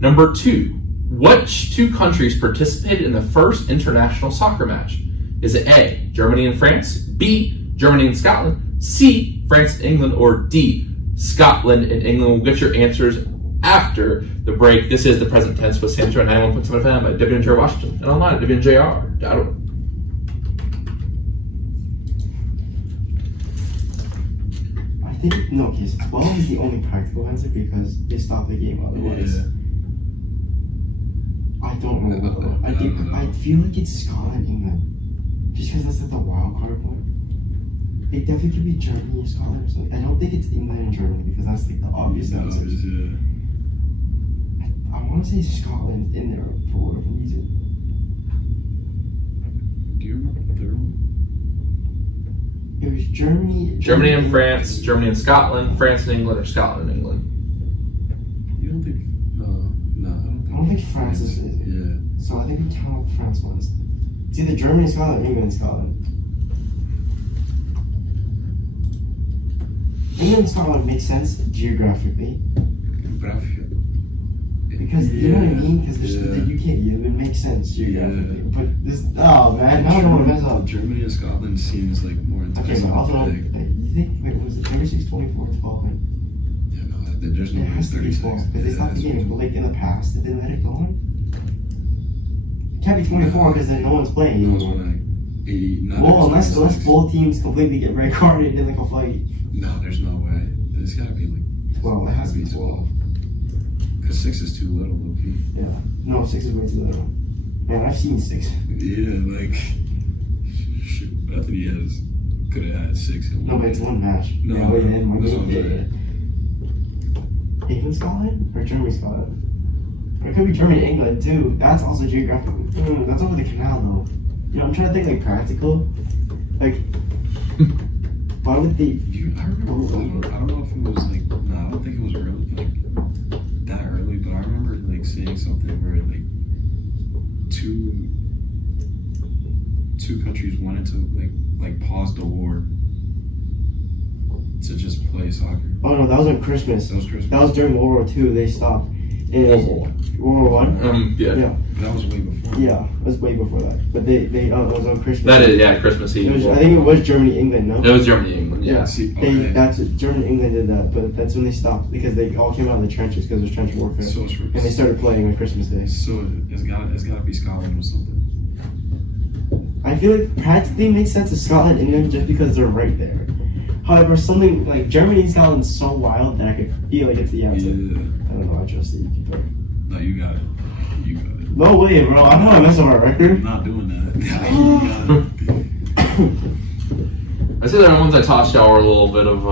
Number 2. Which 2 countries participated in the first international soccer match? Is it A, Germany and France, B, Germany and Scotland, C, France and England, or D, Scotland and England? We'll get your answers after the break. This is the present tense with Sancho 91.7 FM at WNJR Washington and online at WNJR.org. I think, no, okay, so 12 is the only practical answer because they stopped the game otherwise. Yeah. I don't know. I feel like it's Scotland, England. Just because that's like the wild card one. It definitely could be Germany or Scotland or something. I don't think it's England and Germany because that's like the obvious answers. I want to say Scotland in there for whatever reason. Do you remember the third one? It was Germany. Germany and France, Germany and Scotland, France and England, or Scotland and England. You don't think? No, I don't think France is. Yeah. So I think we count out the France ones. It's either Germany and Scotland or England and Scotland. England and Scotland makes sense geographically. But I feel, because you know what I mean? Because the UK, it makes sense geographically. Yeah. But this, oh man, now I don't want to mess up. Germany and Scotland seems like more intense. Okay, but also, you think, wait, was it 36, 24, 12? Yeah, no, there's no it has to be 12 because they stopped the game. But like in the past, did they let it go on? It can't be 24 because then no one's playing. No one's playing. 80, well, unless both teams completely get red carded in like a fight. No, there's no way. There's got to be like 12. It has to be 12. Because 6 is too little, okay? Yeah. No, 6 is way too little. Man, I've seen 6. Yeah, like Bethany could have had 6. No, but it's one match. No, yeah, wait, then one that's game. England, Scotland, or Germany, Scotland? Or it could be Germany, England too. That's also geographical. That's over the canal though. You know, I'm trying to think like practical. Like, why would they? I don't know if it was like. No, I don't think it was really like that early. But I remember like seeing something where like two countries wanted to like pause the war to just play soccer. Oh no, that was on Christmas. That was Christmas. That was during World War II. They stopped. World War I. Yeah. That was way before. Yeah, it was way before that. But they it was on Christmas. That is, yeah, Christmas Eve. I think it was Germany, England. No. It was Germany, England. Yeah. See, okay. Germany, England did that, but that's when they stopped because they all came out of the trenches because it was trench warfare, So and they started playing on Christmas Day. So it's gotta be Scotland or something. I feel like practically makes sense to Scotland, England, just because they're right there. However, something like Germany and Scotland is so wild that I could feel like it's the answer. Yeah. I don't know. I trust that you keep it. No, you got it. You got it. No way, bro. I don't want to mess up our record. I'm not doing that. You got it. I say the ones I taught y'all were a little bit of.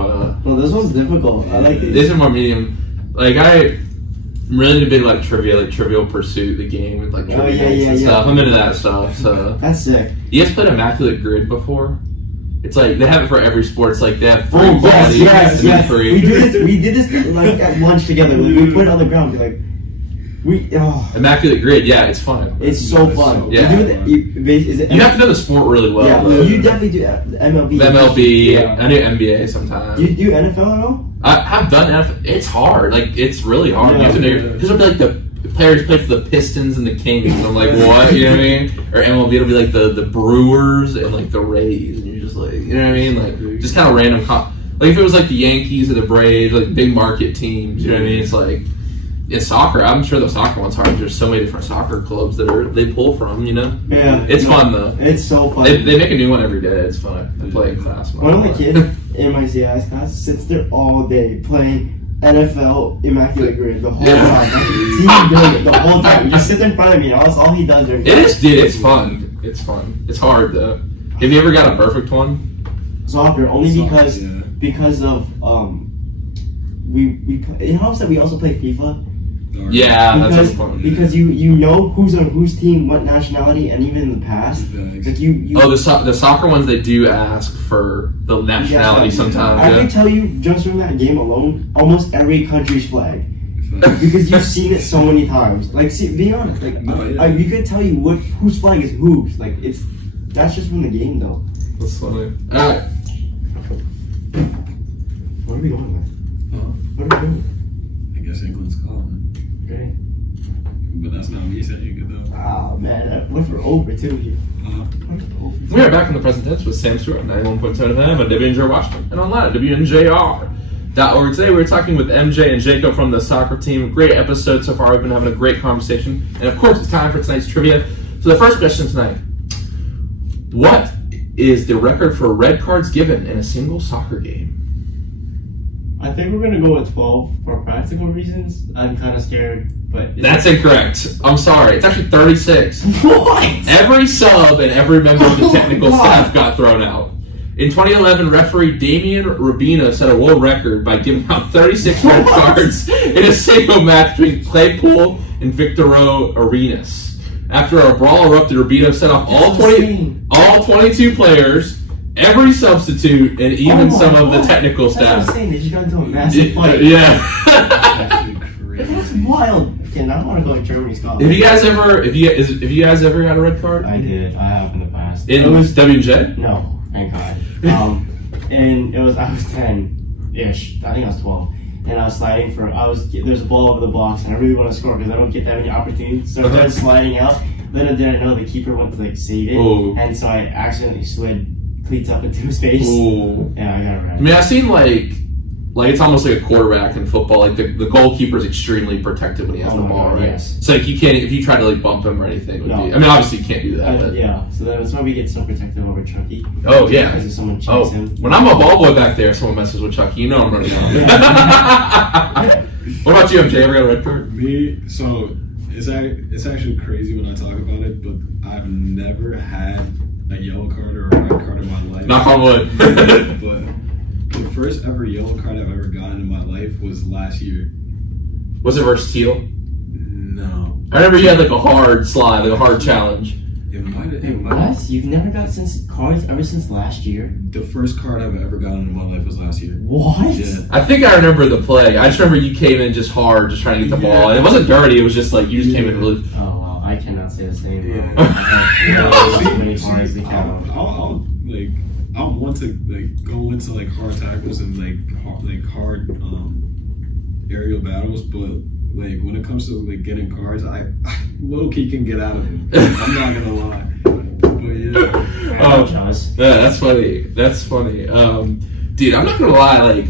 No, this one's difficult. I like these. These are more medium. Like I'm really big like trivia, like Trivial Pursuit, the game with like trivia and stuff. I'm into that stuff. So that's sick. You guys played Immaculate Grid before? It's like they have it for every sport. It's like they have 3 Oh qualities yes. and then 3. We did this like at lunch together. We put it on the ground. Be like, Immaculate Grid, yeah, it's fun. It's so fun. Yeah. You have to know the sport really well. Yeah, though. you definitely do MLB. MLB, yeah. I do NBA sometimes. Do you do NFL at all? I have done NFL. It's hard. Like, it's really hard. Yeah. Because it'll be like the players play for the Pistons and the Kings. I'm like, what? You know what I mean? Or MLB, it'll be like the Brewers and like the Rays. And you're just like, you know what I mean? Like, just kind of random. Like, if it was like the Yankees or the Braves, like big market teams, you know what I mean? It's like, yeah, soccer. I'm sure the soccer one's hard. There's so many different soccer clubs that they pull from, you know? Yeah. It's fun, though. It's so fun. They make a new one every day. It's fun. I play in class. One of the kids in my CIS class sits there all day playing NFL immaculate grid the whole time. Like, see him doing it the whole time. He just sits in front of me. And that's all he does during It is, dude. It's fun. It's fun. It's hard though. Have you ever got a perfect one? Soccer only because of we it helps that we also play FIFA. Yeah, that's fun. Because you know who's on whose team, what nationality, and even in the past, like you. Oh, the soccer ones, they do ask for the nationality sometimes. I can tell you just from that game alone, almost every country's flag, because you've seen it so many times. Like, see, be honest, like you could tell you whose flag is whose. Like that's just from the game though. That's funny. All right. Where are we going, man? What are we doing? I guess England's calling. Okay. But that's not me saying it though. Oh man, what for over too here? We are back in the present tense with Sam Stewart, 91.7 FM at WNJR Washington, and online at WNJR.org. Today we're talking with MJ and Jacob from the soccer team. Great episode so far. We've been having a great conversation. And of course, it's time for tonight's trivia. So the first question tonight. What is the record for red cards given in a single soccer game? I think we're gonna go with 12 for practical reasons. I'm kind of scared, but that's incorrect. I'm sorry. It's actually 36. What? Every sub and every member of the technical staff got thrown out. In 2011, referee Damian Rubino set a world record by giving out 36 red cards in a single match between Claypool and Victorio Arenas. After a brawl erupted, Rubino set off all 22 players, every substitute, and even some of the technical staff. That's what I'm saying. They just got into a massive fight. Yeah. That's wild. Okay, I want to go to Germany, Scotland. Have you guys ever got a red card? I did. I have in the past. It was WJ? No, thank God. And I was 10-ish. I think I was 12. And I was sliding there's a ball over the box, and I really want to score because I don't get that many opportunities. So I started sliding out. Little did I know the keeper went to save it, and so I accidentally slid cleats up into his face. Ooh. Yeah, I got it right. I mean, I've seen like it's almost like a quarterback in football. Like the goalkeeper is extremely protected when he has the ball, right? Yes. So like you can't, if you try to like bump him or anything. I mean, obviously you can't do that. But. Yeah. So that's why we get so protective over Chucky. Oh yeah. Because if someone checks him. When I'm a ball boy back there, someone messes with Chucky, you know I'm running off. What about you, MJ? Ever got a red card? Me, so it's actually crazy when I talk about it, but I've never had a yellow card or a red card in my life. Knock on wood. But the first ever yellow card I've ever gotten in my life was last year. Was it versus Teal? No. I remember you had like a hard slide, like a hard challenge. It might have. What? You've never got cards ever since last year? The first card I've ever gotten in my life was last year. What? Yeah. I think I remember the play. I just remember you came in just hard, just trying to get the ball. And it wasn't dirty, it was just like you just came in really... Oh, wow. I cannot say the same. Yeah. I want to like go into like hard tackles and like hard aerial battles, but like when it comes to like getting cards, I low key can get out of it. I'm not gonna lie. But yeah. Yeah, that's funny. That's funny. Dude, I'm not gonna lie, like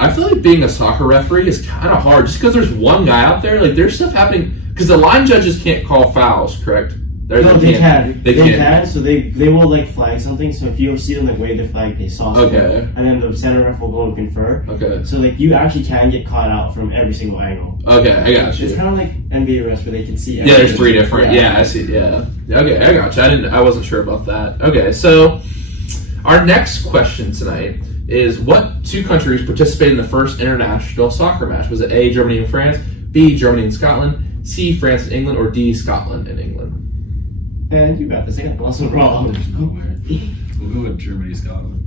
I feel like being a soccer referee is kind of hard just because there's one guy out there. Like there's stuff happening because the line judges can't call fouls, correct? They can. So they will like flag something. So if you see them like wave the flag, they saw something, and then the center ref will go and confer. Okay. So like you actually can get caught out from every single angle. Okay, I got you. It's kind of like NBA refs where they can see. Yeah, there's 3 different. Yeah, I see. Yeah. Okay, I got you. I wasn't sure about that. Okay, so our next question tonight is: what 2 countries participated in the first international soccer match? Was it A, Germany and France, B, Germany and Scotland, C, France and England, or D, Scotland and England? And you got this. I got the lesson wrong. We'll go with Germany, Scotland.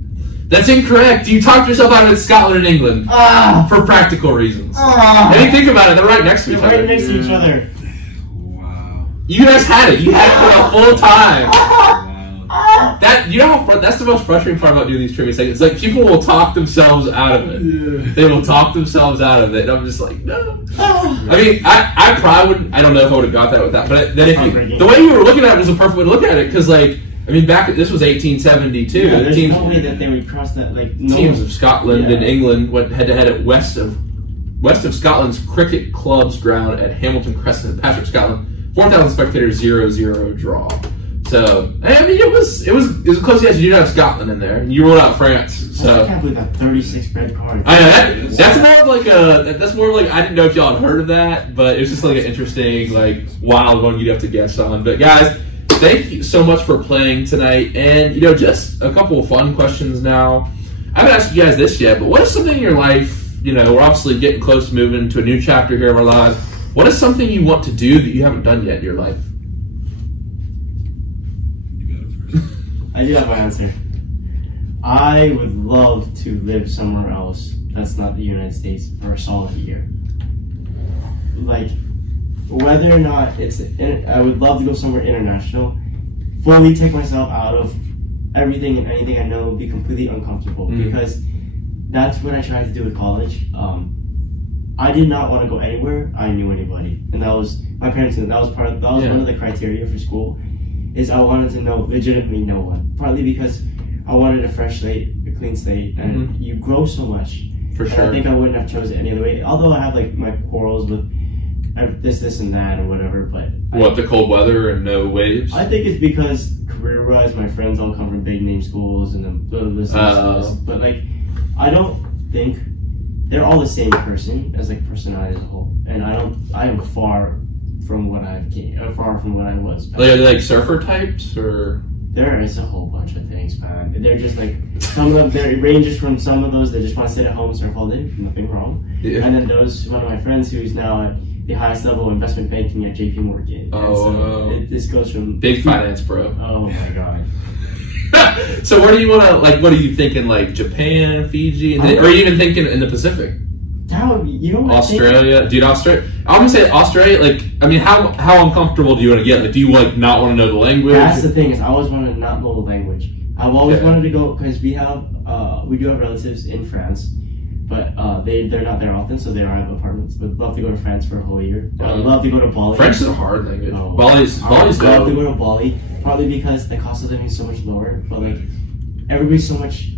That's incorrect. You talked yourself out of Scotland and England for practical reasons. And you think about it, they're right next to each other. Right next to each other. Wow. You guys had it. You had it for a full time. Wow. That's the most frustrating part about doing these trivia segments. Like people will talk themselves out of it. Yeah. They will talk themselves out of it. And I'm just like, no. I mean, I probably wouldn't. I don't know if I would have got that with that. But then the way you were looking at it was a perfect way to look at it because, like, I mean, this was 1872. Yeah, there's no way that they would cross that. Like teams of Scotland and England went head to head at west of Scotland's Cricket Club's ground at Hamilton Crescent, Patrick, Scotland. 4,000 spectators, 0-0 draw. So, I mean, it was close. Yes, you do have Scotland in there, and you ruled out France. So I can't believe that 36 red card. I know that's more of like I didn't know if y'all had heard of that, but it was just like an interesting, like wild one you'd have to guess on. But guys, thank you so much for playing tonight, and just a couple of fun questions now. I haven't asked you guys this yet, but what is something in your life? We're obviously getting close to moving to a new chapter here of our lives. What is something you want to do that you haven't done yet in your life? I do have my answer. I would love to live somewhere else that's not the United States for a solid year. Like, whether or not I would love to go somewhere international, fully take myself out of everything and anything I know, be completely uncomfortable, because that's what I tried to do with college. I did not want to go anywhere I knew anybody, and that was my parents. That was one of the criteria for school. Is I wanted to know legitimately no one. Partly because I wanted a fresh slate, a clean slate, and you grow so much. For sure. I think I wouldn't have chosen any other way. Although I have like my quarrels with this, and that, or whatever. But the cold weather and no waves? I think it's because career-wise, my friends all come from big name schools and this. But like, I don't think they're all the same person as like personality as a whole. And I am far from what I was. Are they like surfer types, or? There is a whole bunch of things, man. They're just like, some of them, it ranges from some of those that just want to sit at home, surf all day, nothing wrong. Yeah. And then one of my friends who's now at the highest level of investment banking at JP Morgan. This goes from big finance, bro. Oh my god. So where do you want to, like, what are you thinking, like Japan, Fiji, or are you even thinking in the Pacific? Australia, dude. Australia. I'm gonna say Australia. Like, I mean, how uncomfortable do you want to get? Like, do you not want to know the language? That's the thing, is I always wanted to not know the language. I've always wanted to go, because we do have relatives in France, but they're not there often, so they don't have apartments. But I'd love to go to France for a whole year. I'd love to go to Bali. French is a hard language. Bali's I'd love to go to Bali, partly because the cost of living is so much lower, but like everybody's so much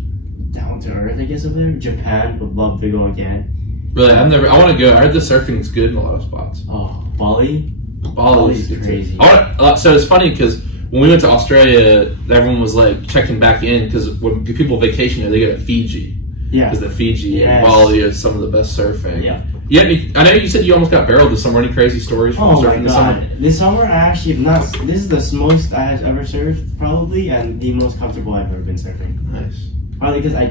down to earth, I guess, over there. Japan, would love to go again. Really, I want to go. I heard the surfing is good in a lot of spots. Oh, Bali's crazy. So it's funny because when we went to Australia, everyone was like checking back in because when people vacation there, they go to Fiji. Yeah. Because the Fiji and Bali is some of the best surfing. Yeah. I know you said you almost got barreled this summer. Any crazy stories from surfing this summer? This summer, I actually have not. This is the most I have ever surfed, probably, and the most comfortable I've ever been surfing. Nice. Probably because I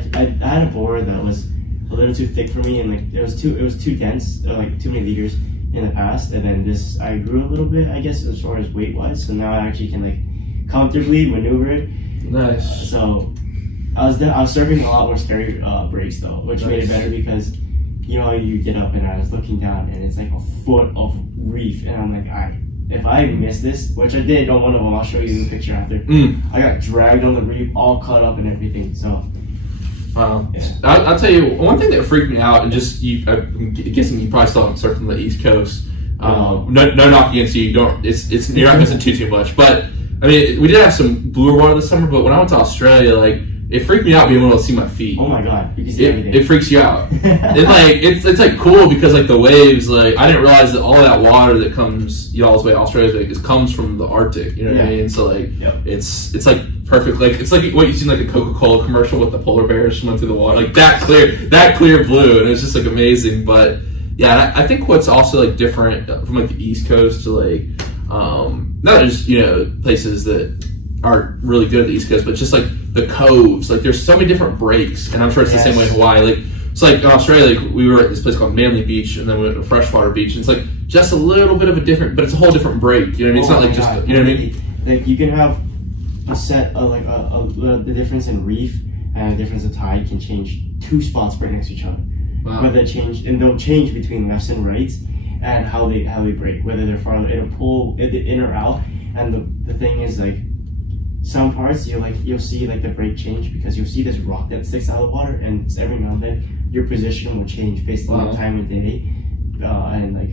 had a board that was a little too thick for me, and like it was too dense, like too many liters in the past, and then I grew a little bit, I guess, as far as weight wise, so now I actually can like comfortably maneuver it. Nice. So I was surfing a lot more scary breaks though, which made it better because you get up and I was looking down and it's like a foot of reef, and I'm like, if I miss this, which I did on one of them, I'll show you the picture after. I got dragged on the reef, all cut up and everything. So. I'll tell you one thing that freaked me out, and I'm guessing you probably still haven't surfed on the East Coast. No knock against you. You're not missing too much. But I mean, we did have some bluer water this summer. But when I went to Australia, like it freaked me out being able to see my feet. Oh my god, you can see everything. It freaks you out. It's like cool because like the waves. Like I didn't realize that all that water that comes y'all's way, Australia's way, comes from the Arctic. You know what I mean? So like it's like perfect. Like it's like what you see in like a Coca-Cola commercial with the polar bears swimming through the water, like that clear blue, and it's just like amazing. But yeah, I think what's also like different from like the East Coast to like not just places that are really good at the East Coast, but just like the coves. Like there's so many different breaks, and I'm sure it's the same way in Hawaii. Like it's like in Australia, like, we were at this place called Manly Beach, and then we went to Freshwater Beach, and it's like just a little bit of a different, but it's a whole different break. You know what I mean? It's not like just you know what I mean? Like you can have a set of the difference in reef and the difference of tide can change 2 spots right next to each other. Wow. Whether they'll change between lefts and rights, and how they break, whether they're farther in a pool, in or out. And the thing is, like, some parts you'll see like the break change because you'll see this rock that sticks out of the water, and every now and then your position will change based on the time of day, and like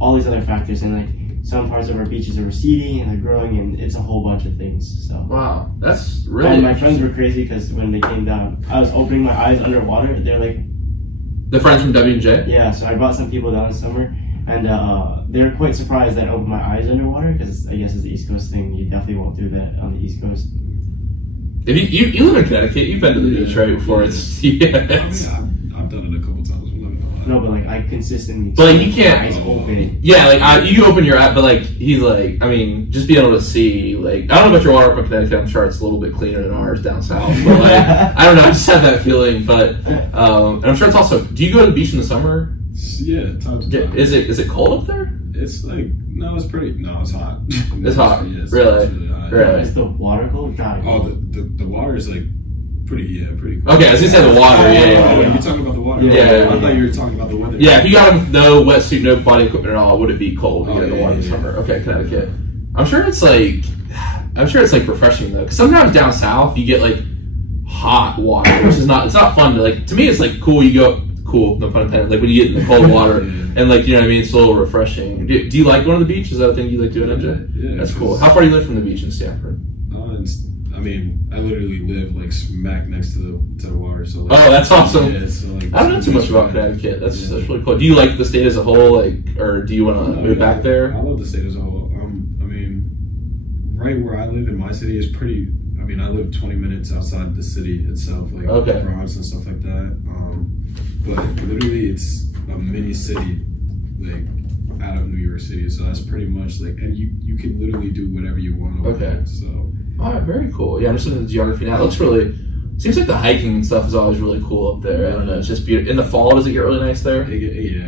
all these other factors. And like some parts of our beaches are receding and they're growing, and it's a whole bunch of things. So wow, that's really. And my friends were crazy because when they came down, I was opening my eyes underwater. They're like, the friends from W&J. Yeah, so I brought some people down this summer, And they were quite surprised that I opened my eyes underwater because I guess it's the East Coast thing. You definitely won't do that on the East Coast. If you live in Connecticut, you've been to the beach, right? Before it's I've done it a couple times. No, but like I consistently. But like, you can't. Eyes open. Yeah, like you open your eye, but like he's like, I mean, just being able to see. Like, I don't know about your water up in Connecticut. I'm sure it's a little bit cleaner than ours down south. But like, I don't know. I just have that feeling. But and I'm sure it's also. Do you go to the beach in the summer? Yeah, time to time. Is it cold up there? It's like it's pretty. No, it's hot. It's hot. Yeah, it's really? really hot. Really? Is the water cold? Oh, the water is like pretty cool. Okay, I was gonna say the water. Yeah. You're talking about the water. Yeah. I thought you were talking about the weather. Yeah, if you got no wetsuit, no body equipment at all, would it be cold to get in the water in the yeah. summer? Okay, Connecticut. I'm sure it's like refreshing though, because sometimes down south you get like hot water, which is not. It's not fun to like. To me, it's like cool. You go cool, no pun intended. Like when you get in the cold water and like you know what I mean. It's a little refreshing. Do you like going to the beach? Is that a thing you like doing, MJ? Yeah, that's cool. How far do you live from the beach in Stanford? I mean, I literally live like smack next to the water. So like, oh, that's awesome. Yeah, so like, I don't know too much about Connecticut. That's really cool. Do you like the state as a whole, like, or do you want to move back there? I love the state as a whole. I mean, right where I live in my city is pretty. I mean, I live 20 minutes outside the city itself, like the Bronx and stuff like that. But literally, it's a mini city, like out of New York City. So that's pretty much like, and you can literally do whatever you want over there. So. All right, very cool. Yeah, I'm just looking at the geography now. It looks really. Seems like the hiking and stuff is always really cool up there. I don't know. It's just beautiful. In the fall, does it get really nice there? It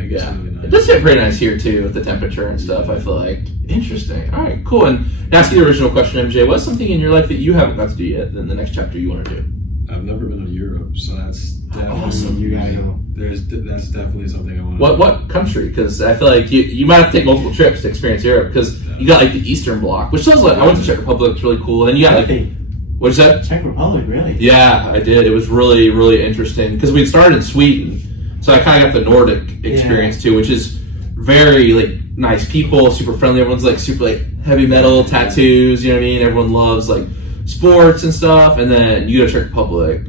gets really nice. It does get pretty nice here too with the temperature and stuff. I feel like interesting. All right, cool. And to ask you the original question, MJ, what's something in your life that you haven't got to do yet? Then the next chapter you want to do? I've never been to Europe, so that's definitely awesome. You gotta go. That's definitely something I want to do. What country? Because I feel like you might have to take multiple trips to experience Europe. Because you got like the Eastern Bloc, which sounds like I went to Czech Republic. It's really cool. And you got like what is that? Czech Republic, really? Yeah, I did. It was really really interesting because we started in Sweden, so I kind of got the Nordic experience too, which is very like nice people, super friendly. Everyone's like super like heavy metal, tattoos. You know what I mean? Everyone loves like sports and stuff. And then you go to Czech Republic,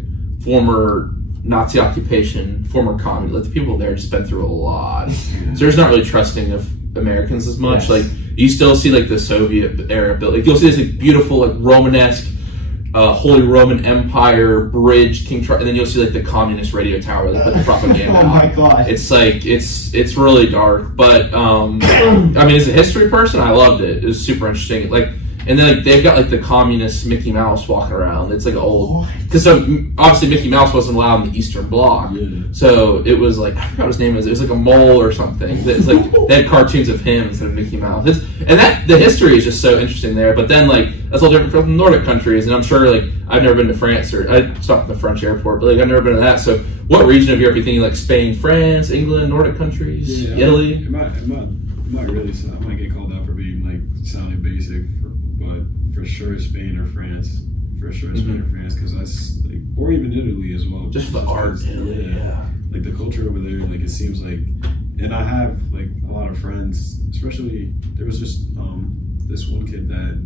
former Nazi occupation, former communist. Like the people there just been through a lot, so there's not really trusting of Americans as much. Like you still see like the Soviet era built. Like you'll see this like beautiful like Romanesque. Holy Roman Empire bridge, King Charles, and then you'll see like the communist radio tower that put the propaganda. Oh my god! It's like it's really dark, but I mean, as a history person, I loved it. It was super interesting. Like, and then like they've got like the communist Mickey Mouse walking around. It's like old because obviously Mickey Mouse wasn't allowed in the Eastern Bloc, so it was like I forgot what his name is. It was like a mole or something. It's like they had cartoons of him instead of Mickey Mouse. And that the history is just so interesting there. But then like that's all different from the Nordic countries, and I'm sure like I've never been to France or I stopped at the French airport, but like I've never been to that. So what region of Europe are you thinking? Like Spain, France, England, Nordic countries, Italy? It might really. I might get called out for being like sounding basic, but for sure Spain or France. For sure Spain or France, because that's like, or even Italy as well. Just the art, Italy, like the culture over there. Like it seems like, and I have like a lot of friends. Especially there was just this one kid that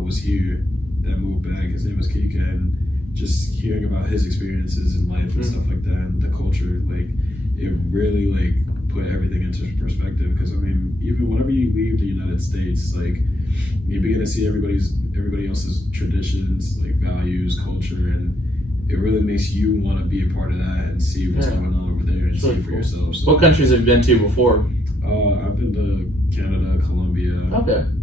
was here that moved back. His name was Kika, and just hearing about his experiences in life and stuff like that, and the culture, like it really like put everything into perspective. Because I mean, even whenever you leave the United States, like you begin to see everybody else's traditions, like values, culture, and it really makes you want to be a part of that and see what's going on over there and see it for yourself. So, what countries have you been to before? I've been to Canada, Colombia,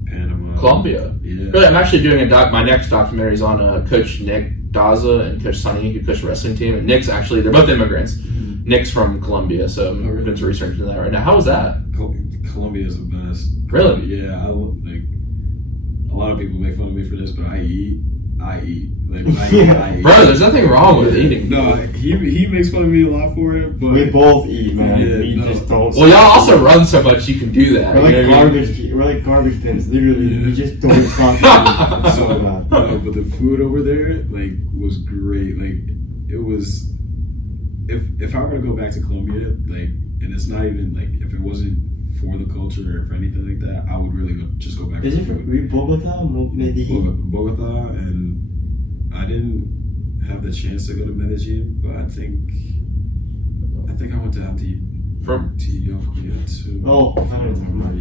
Panama, Colombia. Yeah. Really, I'm actually doing my next documentary is on Coach Nick Daza and Coach Sonny, who coach the wrestling team. And Nick's actually, they're both immigrants. Nick's from Colombia, so I'm doing some research into that right now. How was that? Colombia is the best. Really? Yeah, like a lot of people make fun of me for this, but I eat. Like I eat. Bro, there's nothing wrong with eating. No, he makes fun of me a lot for it, but we both eat, man. Yeah, we just don't. Well, y'all also run so much you can do that. We're like garbage. We're like garbage bins. Literally, we just don't stop eating. It's so bad. But the food over there, like, was great. Like, it was. If I were to go back to Colombia, like, and it's not even like if it wasn't for the culture or for anything like that, I would really just go back. Is it from Bogota, Medellin? Bogota, and I didn't have the chance to go to Medellin, but I think I went to From Oh,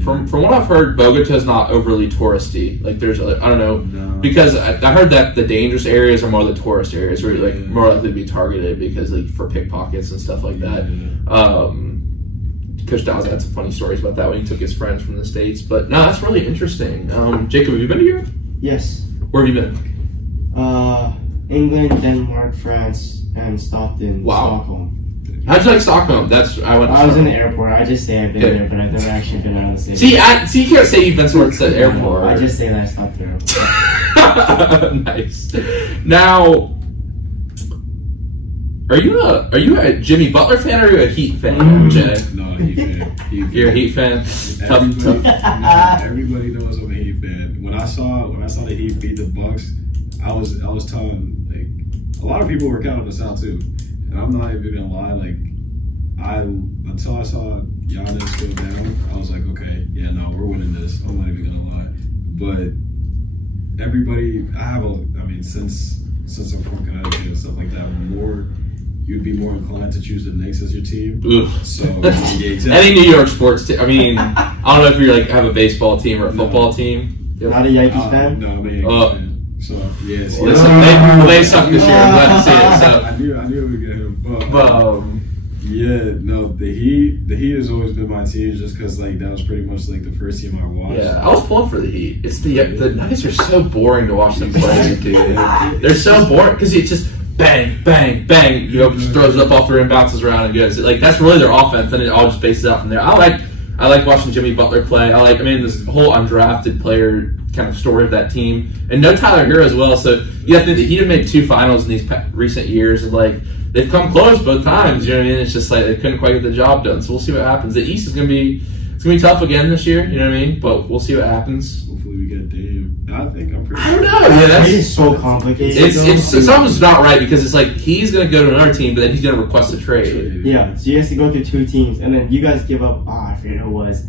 from what I've heard, Bogota's not overly touristy. Like there's, I don't know, because I heard that the dangerous areas are more the tourist areas where you're like more likely to be targeted because like for pickpockets and stuff like that. Coach Dawes had some funny stories about that when he took his friends from the States. But no, that's really interesting. Jacob, have you been to Europe? Yes. Where have you been? England, Denmark, France, and Stockholm. How'd you like Stockholm? I was in the airport. I just say I've been there, but I've never actually been around the city. See, you can't say you've been somewhere at the airport. I just say that I stopped there. Nice. Now, are you a Jimmy Butler fan or are you a Heat fan, Jay? No, Heat fan. You're a Heat fan. Everybody knows I'm a Heat fan. When I saw the Heat beat the Bucks, I was telling like a lot of people were counting us out too. And I'm not even gonna lie, like until I saw Giannis go down, I was like, okay, yeah, no, we're winning this. I'm not even gonna lie. But everybody, since I'm from Connecticut and stuff like that, you'd be more inclined to choose the Knicks as your team. Ugh. So yeah, exactly. Any New York sports team. I mean, I don't know if you like have a baseball team or a football team. Yep. Not a Yankees fan? No, I'm a Yankees fan. So yeah, they suck this year. I'm glad to see it. So. I knew we get him. The Heat has always been my team just because like that was pretty much like the first team I watched. Yeah, I was pulling for the Heat. It's the Nuggets are so boring to watch them play, dude. They're so boring because it's just bang, bang, bang. Just throws it up off the rim, bounces around, and goes. Like that's really their offense, and it all just bases out from there. I like watching Jimmy Butler play. This whole undrafted player kind of story of that team, and no Tyler Hero as well. So you have to think that he had made 2 finals in these recent years, and like they've come close both times. You know what I mean? It's just like they couldn't quite get the job done. So we'll see what happens. The East is gonna be tough again this year. You know what I mean? But we'll see what happens. Hopefully we get Dame. I think I'm pretty. I don't know. Yeah, that's so complicated. It's almost not right because it's like he's gonna go to another team, but then he's gonna request a trade. Yeah, so you have to go through 2 teams, and then you guys give up. I forget who it was.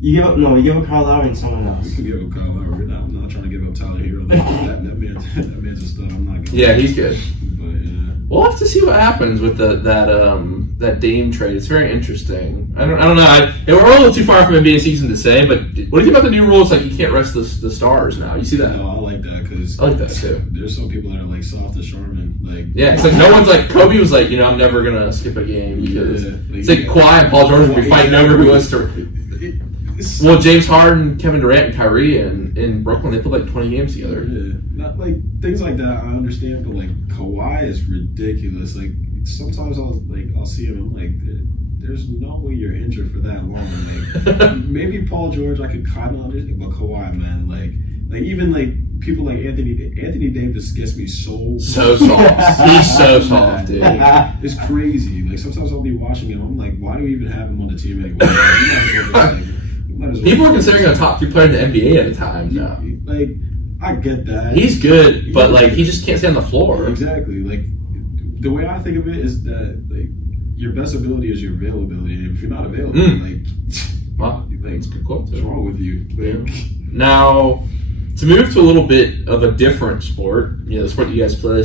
You give up Kyle Lowry and someone else. We can give up Kyle Lowry. I'm not trying to give up Tyler Hero. that man's a stud. I'm not gonna. Yeah, he's good. But yeah. We'll have to see what happens with that Dame trade. It's very interesting. I don't know. We're a little too far from NBA season to say, but what do you think about the new rules? Like you can't rest the stars now. You see that? No, I like that because I like that too. There's some people that are like soft as Charmin. Like yeah, it's like no one's like Kobe was like I'm never gonna skip a game because it's like Kawhi and Paul George will be fighting over who wants to. Well, James Harden, Kevin Durant, and Kyrie in Brooklyn, they played like 20 games together. Yeah, not like things like that. I understand, but like Kawhi is ridiculous. Like sometimes I'll see him. I'm like, there's no way you're injured for that long. Like maybe Paul George, I could kind of understand, but Kawhi, man, like even like people like Anthony Davis gets me so soft. He's so soft, dude. It's crazy. Like sometimes I'll be watching him. I'm like, why do we even have him on the team anymore? People are considering him a top 3 player in the NBA at the time now. Like, I get that. He's good, but like he just can't stay on the floor. Exactly. Like the way I think of it is that like your best ability is your availability. And if you're not available, wow, that's a good quote. What's wrong with you? Like, now, to move to a little bit of a different sport, the sport that you guys play,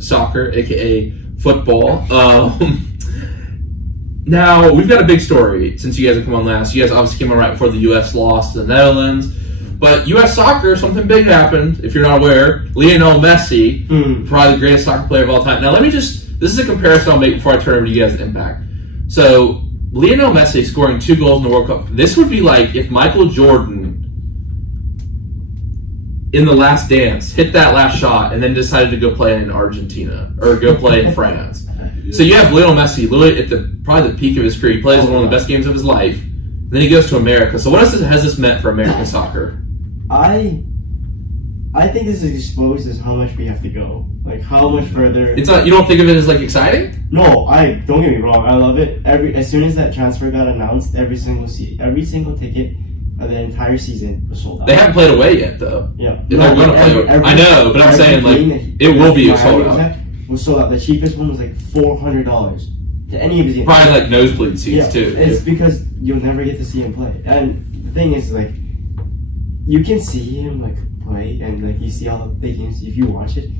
soccer, aka football. Now, we've got a big story since you guys have come on last. You guys obviously came on right before the U.S. lost to the Netherlands. But U.S. soccer, something big happened, if you're not aware. Lionel Messi, probably the greatest soccer player of all time. Now, this is a comparison I'll make before I turn over to you guys' impact. So, Lionel Messi scoring 2 goals in the World Cup. This would be like if Michael Jordan, in The Last Dance, hit that last shot and then decided to go play in Argentina or go play in France. So you have Lionel Messi literally at probably the peak of his career. He plays one of the best games of his life. Then he goes to America. So what has this meant for American soccer? I think this is exposed as how much we have to go. Like how much further. It's not. You don't think of it as like exciting? No, don't get me wrong. I love it. As soon as that transfer got announced, every single ticket of the entire season was sold out. They haven't played away yet, though. Yeah, they're going to play. I know, but I'm saying like it will be sold out. Was sold out. The cheapest one was like $400 to any of his games. Probably like nosebleed seats too. It's because you'll never get to see him play. And the thing is, like, you can see him like play, and like you see all the big games. If you watch it,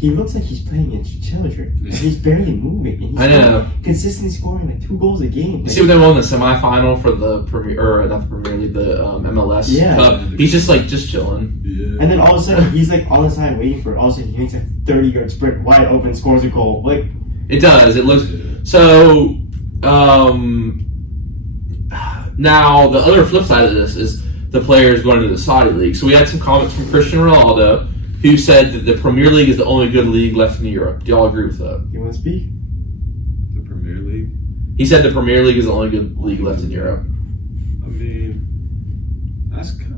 he looks like he's playing against children. He's barely moving. And he's I know. Consistently scoring like 2 goals a game. You see what they won in the semifinal for the Premier, or not the Premier League, the MLS Cup. He's just chilling. Yeah. And then all of a sudden he's like on the side waiting for it. All of a sudden he makes a 30-yard sprint wide open, scores a goal. Like it does. It looks so. Now the other flip side of this is the players going to the Saudi League. So we had some comments from Cristiano Ronaldo, who said that the Premier League is the only good league left in Europe. Do y'all agree with that? You want to speak? The Premier League? He said the Premier League is the only good league left in Europe. I mean, that's kind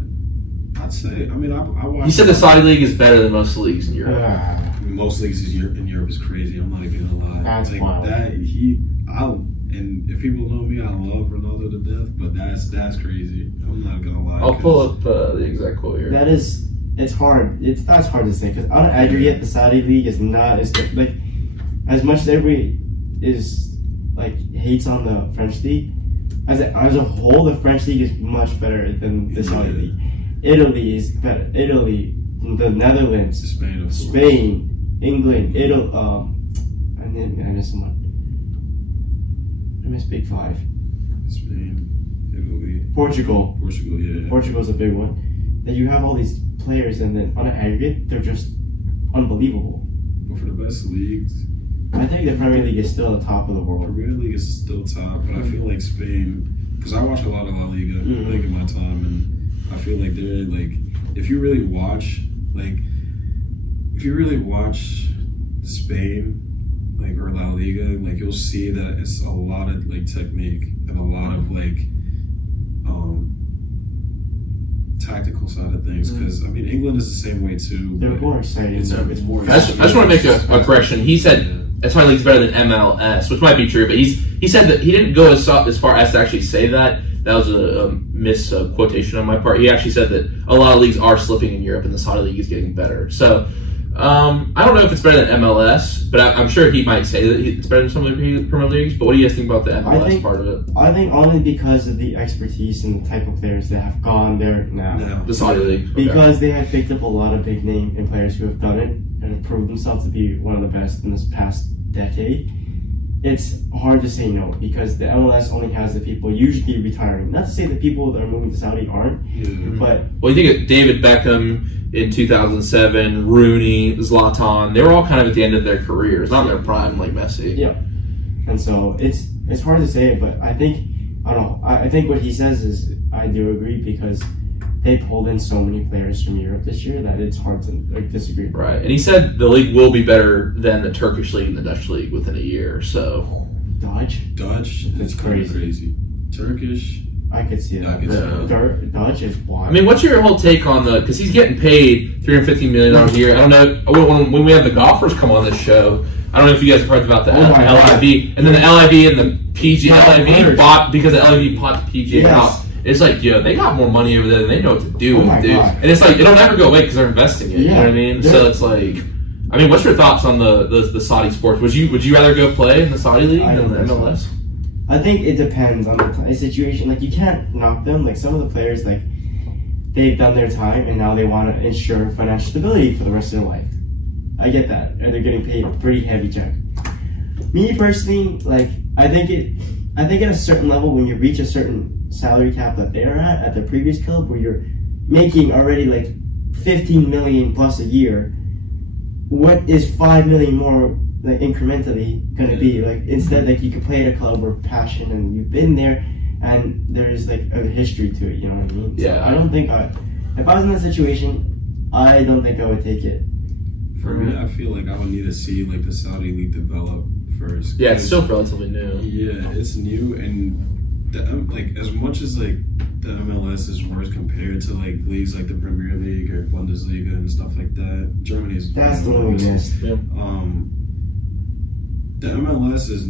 of, I'd say, I mean, I watched... He said the Saudi League is better than most leagues in Europe. Most leagues in Europe is crazy. I'm not even gonna lie. That's like, wild. And if people know me, I love Ronaldo to death, but that's crazy. I'm not gonna lie. I'll pull up the exact quote here. It's hard. That's hard to say because on aggregate, the Saudi league is not as good. Like as much as everybody is like hates on the French league, as a whole, the French league is much better than the Saudi league. Italy is better. Italy, the Netherlands, Spain, England, Italy. And then I missed someone. I missed Big Five. Spain, Italy, Portugal. Yeah. Portugal's a big one. That you have all these players, and then on an aggregate, they're just unbelievable. But for the best leagues, I think the Premier League is still the top of the world. Premier League is still top, but I feel like Spain, because I watch a lot of La Liga like in my time, and I feel like they're like, if you really watch Spain, like, or La Liga, like, you'll see that it's a lot of like technique and a lot of like tactical side of things. Because I mean, England is the same way too. They're more exciting. It's more. I just want to make a correction. He said Saudi League's better than MLS, which might be true, but he said that he didn't go as far as to actually say that. That was a misquotation on my part. He actually said that a lot of leagues are slipping in Europe and the Saudi League is getting better. So I don't know if it's better than MLS, but I'm sure he might say that it's better than some of the Premier Leagues. But what do you guys think about the MLS part of it? I think only because of the expertise and the type of players that have gone there now. The Saudi League. Okay. Because they have picked up a lot of big name and players who have done it and have proved themselves to be one of the best in this past decade. It's hard to say no because the MLS only has the people usually retiring. Not to say the people that are moving to Saudi aren't, but... Well, you think of David Beckham in 2007, Rooney, Zlatan, they were all kind of at the end of their careers, not in their prime like Messi. Yeah. And so it's hard to say, but I think, I don't know, I think what he says is, I do agree because they pulled in so many players from Europe this year that it's hard to disagree. Right, and he said the league will be better than the Turkish league and the Dutch league within a year. So Dutch, that's crazy. Turkish, I could see that. Dutch is wild. I mean, what's your whole take on because he's getting paid $350 million a year? I don't know when we have the golfers come on this show. I don't know if you guys have heard about the LIV and then the LIV and the PGA. LIV bought because the LIV bought the PGA out. It's like, yo, they got more money over there than they know what to do with, dude. And it's like, it'll never go away because they're investing it. You know what I mean? So it's like, I mean, what's your thoughts on the Saudi sports? Would you rather go play in the Saudi league than the MLS? I think it depends on the situation. Like, you can't knock them. Like, some of the players, like, they've done their time and now they want to ensure financial stability for the rest of their life. I get that. And they're getting paid a pretty heavy check. Me personally, like, I think at a certain level, when you reach a certain salary cap that they're at their previous club, where you're making already like 15 million plus a year, what is 5 million more like incrementally going to be? Like, instead, like, you could play at a club where passion and you've been there and there's like a history to it, you know what I mean? Yeah. So I don't think if I was in that situation, I don't think I would take it. For me, I feel like I would need to see like the Saudi league develop first. Yeah, it's still relatively new. Yeah, it's new, and like, as much as like the MLS is worse compared to like leagues like the Premier League or Bundesliga and stuff like that, Germany's that's the one we missed. Yep. The MLS is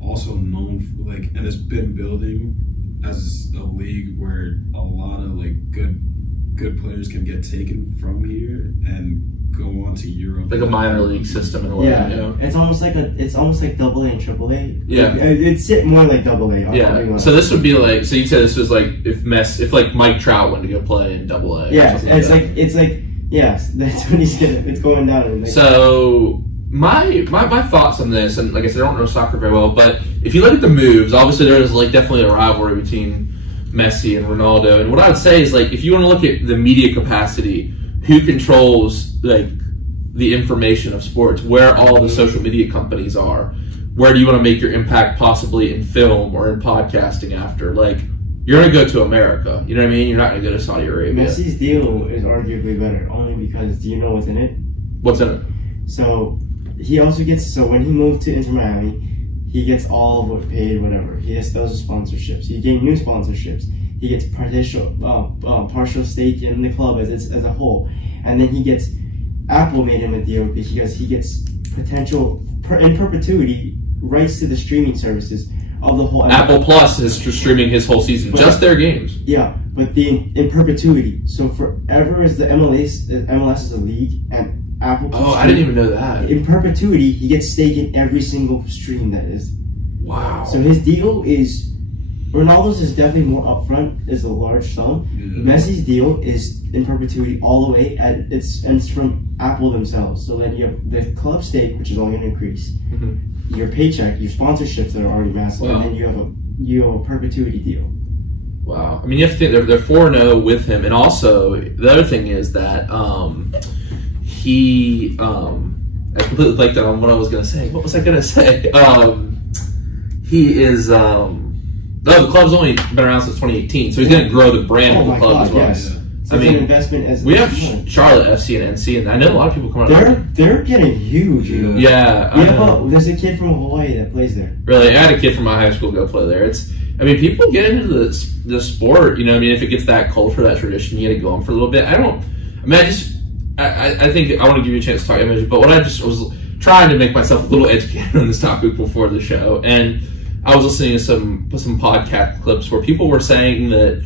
also known for, like, and it's been building as a league where a lot of like good players can get taken from here and go on to Europe, like a minor league system in a way. Yeah, you know? it's almost like AA and AAA. Yeah, it's more like AA. Yeah, so this would be like, so you'd say this was like if like Mike Trout went to go play in AA. Yeah, it's like Yes, that's what he's gonna. It's going down. So my thoughts on this, and like I said, I don't know soccer very well, but if you look at the moves, obviously there's like definitely a rivalry between Messi and Ronaldo. And what I would say is, like, if you want to look at the media capacity, who controls like the information of sports, where all the social media companies are, where do you want to make your impact possibly in film or in podcasting after? Like, you're going to go to America. You know what I mean? You're not going to go to Saudi Arabia. Messi's deal is arguably better, only because, do you know what's in it? What's in it? So he also gets, so when he moved to Inter Miami, he gets all of what paid, whatever. He has those sponsorships. He gained new sponsorships. He gets partial stake in the club as a whole. And then he gets, Apple made him a deal because he gets potential, in perpetuity, rights to the streaming services of the whole. Apple Plus is streaming his whole season, just their games. Yeah, but in perpetuity. So forever is the MLS is a league, and Apple. Oh, I didn't even know that. In perpetuity, he gets stake in every single stream that is. Wow. So his deal is, Ronaldo's is definitely more upfront, is a large sum. Yeah. Messi's deal is in perpetuity all the way, and it's from Apple themselves. So then you have the club stake, which is only going to increase. Mm-hmm. Your paycheck, your sponsorships that are already massive, wow. And then you have a perpetuity deal. Wow. I mean, you have to think they're 4-0 with him, and also the other thing is that he I completely blanked out on what I was going to say. What was I going to say? He is the club's only been around since 2018, so he's going to grow the brand of the club as well. Yes. So I mean, an investment as we have Charlotte FC and NC, and I know a lot of people come out. They're getting huge. Yeah. There's a kid from Hawaii that plays there. Really, I had a kid from my high school go play there. I mean, people get into the sport. You know, I mean, if it gets that culture, that tradition, you got to go on for a little bit. I think I want to give you a chance to talk about it, but what I just was trying to make myself a little educated on this topic before the show, and I was listening to some podcast clips where people were saying that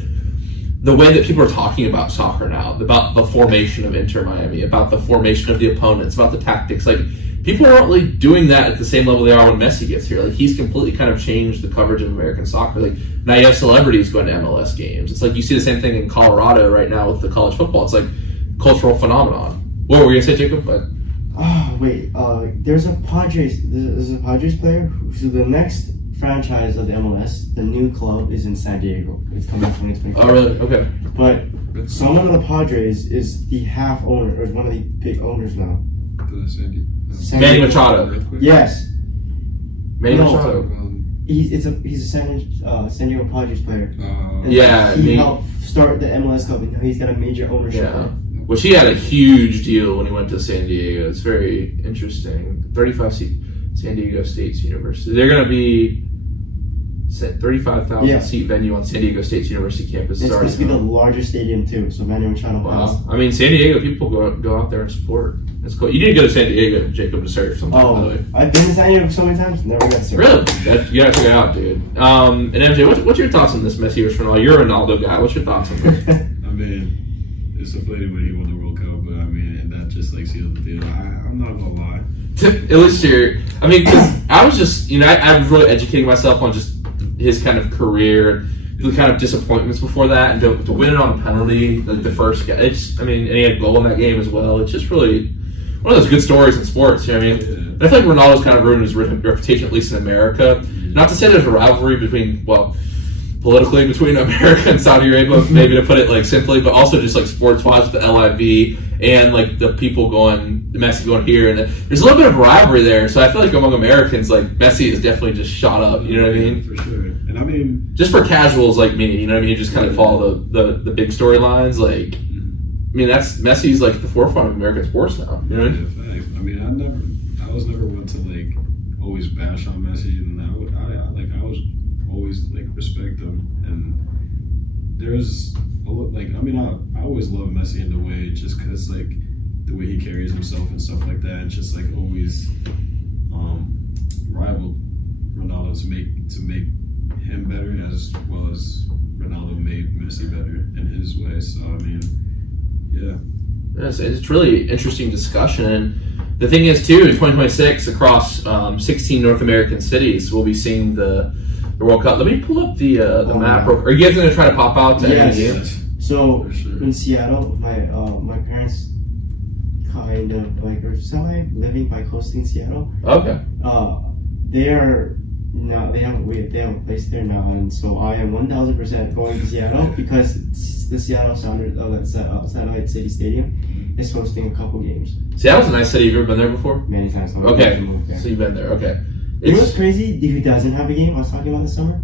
the way that people are talking about soccer now, about the formation of Inter Miami, about the formation of the opponents, about the tactics, like, people aren't really doing that at the same level they are when Messi gets here. Like, he's completely kind of changed the coverage of American soccer. Like, now you have celebrities going to MLS games. It's like you see the same thing in Colorado right now with the college football. It's like cultural phenomenon. What were you gonna say, Jacob? Oh wait, there's a Padres player who the next franchise of the MLS, the new club, is in San Diego. It's coming in 2024. Oh really? Okay. But someone of the Padres is the half owner, or is one of the big owners now. Manny Machado. Yes. Manny Machado. He's a San Diego Padres player. He helped start the MLS club, and now he's got a major ownership. Yeah. Which he had a huge deal when he went to San Diego. It's very interesting. 35-seat San Diego State's University. They're going to be 35,000 seat venue on San Diego State's University campus. It's supposed to be the largest stadium too. So Manny Machado. Wow. I mean, San Diego people go out there and support. It's cool. You didn't go to San Diego, Jacob, to surf something. Oh, by the way. I've been to San Diego so many times. Never got to surf. Really? You gotta check it out, dude. And MJ, what's your thoughts on this Messi versus Ronaldo? You're a Ronaldo guy. What's your thoughts on this? I mean, it's deflated when he won the World Cup, but I mean, and that just like sealed the deal. I'm not gonna lie. It was true. I mean, because I was just, I was really educating myself on just his kind of career, the kind of disappointments before that, and to win it on a penalty, like the first guy. And he had a goal in that game as well. It's just really one of those good stories in sports. You know what I mean? Yeah. I feel like Ronaldo's kind of ruined his reputation, at least in America. Not to say there's a rivalry politically between America and Saudi Arabia, maybe to put it like simply, but also just like sports-wise with the LIV and like the people going, Messi going here, and there's a little bit of rivalry there. So I feel like among Americans, like Messi is definitely just shot up. You know what I mean? For sure. And I mean, just for casuals like me, you know what I mean? You just kind of follow the big storylines. Like, I mean, Messi's like the forefront of American sports now. You know what I mean? I mean, I was never one to like always bash on Messi, and I was always like respect him. And there's I always love Messi in the way, just because like the way he carries himself and stuff like that, and just like always rivaled Ronaldo to make him better, as well as Ronaldo made Messi better in his way. So I mean, yeah, it's really interesting discussion. And the thing is too, in 2026 across 16 North American cities, we'll be seeing the World Cup. Let me pull up the map. Are you guys going to try to pop out to any games? So in Seattle, my parents kind of like or semi living by coasting Seattle. Okay. They are now they have a place there now, and so I am 1,000% going to Seattle because the Seattle Sounders Satellite City Stadium is hosting a couple games. Seattle's a nice city. Have you ever been there before? Many times. Okay. So you've been there. Okay. You know what's crazy? Who doesn't have a game? I was talking about this summer.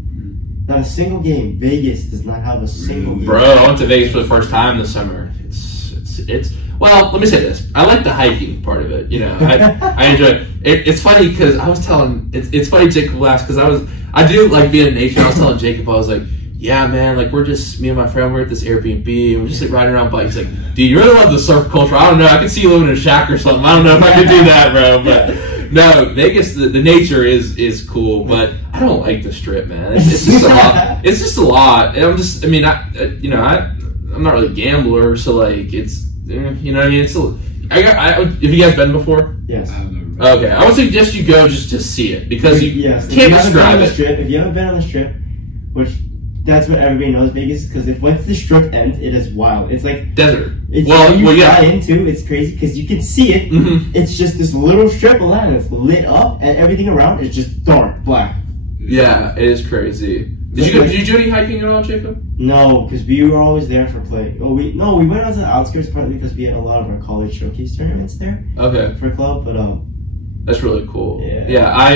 Not a single game. Vegas does not have a single game. Bro, I went to Vegas for the first time this summer. It's well, let me say this. I like the hiking part of it. You know, I enjoy it. It's funny because I was telling, it's funny Jacob laughs because I do like being in nature. I was telling Jacob, I was like, yeah, man, like we're just, me and my friend, we're at this Airbnb and we're just like riding around bikes. He's like, dude, you really love the surf culture. I don't know. I can see you living in a shack or something. I don't know if I could do that, bro. But no, Vegas, the nature is cool, but I don't like the Strip, man. It's just a lot. It's just a lot. And I'm not really a gambler, so like it's, you know what I mean? Have you guys been before? Yes. Okay, I would suggest you go just to see it because you can't describe it. If you haven't been on the Strip, which that's what everybody knows Vegas, because once the Strip ends, it is wild. It's like desert. It's fly into, it's crazy because you can see it. Mm-hmm. It's just this little strip of land that's lit up, and everything around is just dark black. Yeah, it is crazy. Did you do any hiking at all, Jacob? No, because we were always there for play. Well, we went on to the outskirts partly because we had a lot of our college showcase tournaments there. Okay. For club, but that's really cool. Yeah. Yeah, I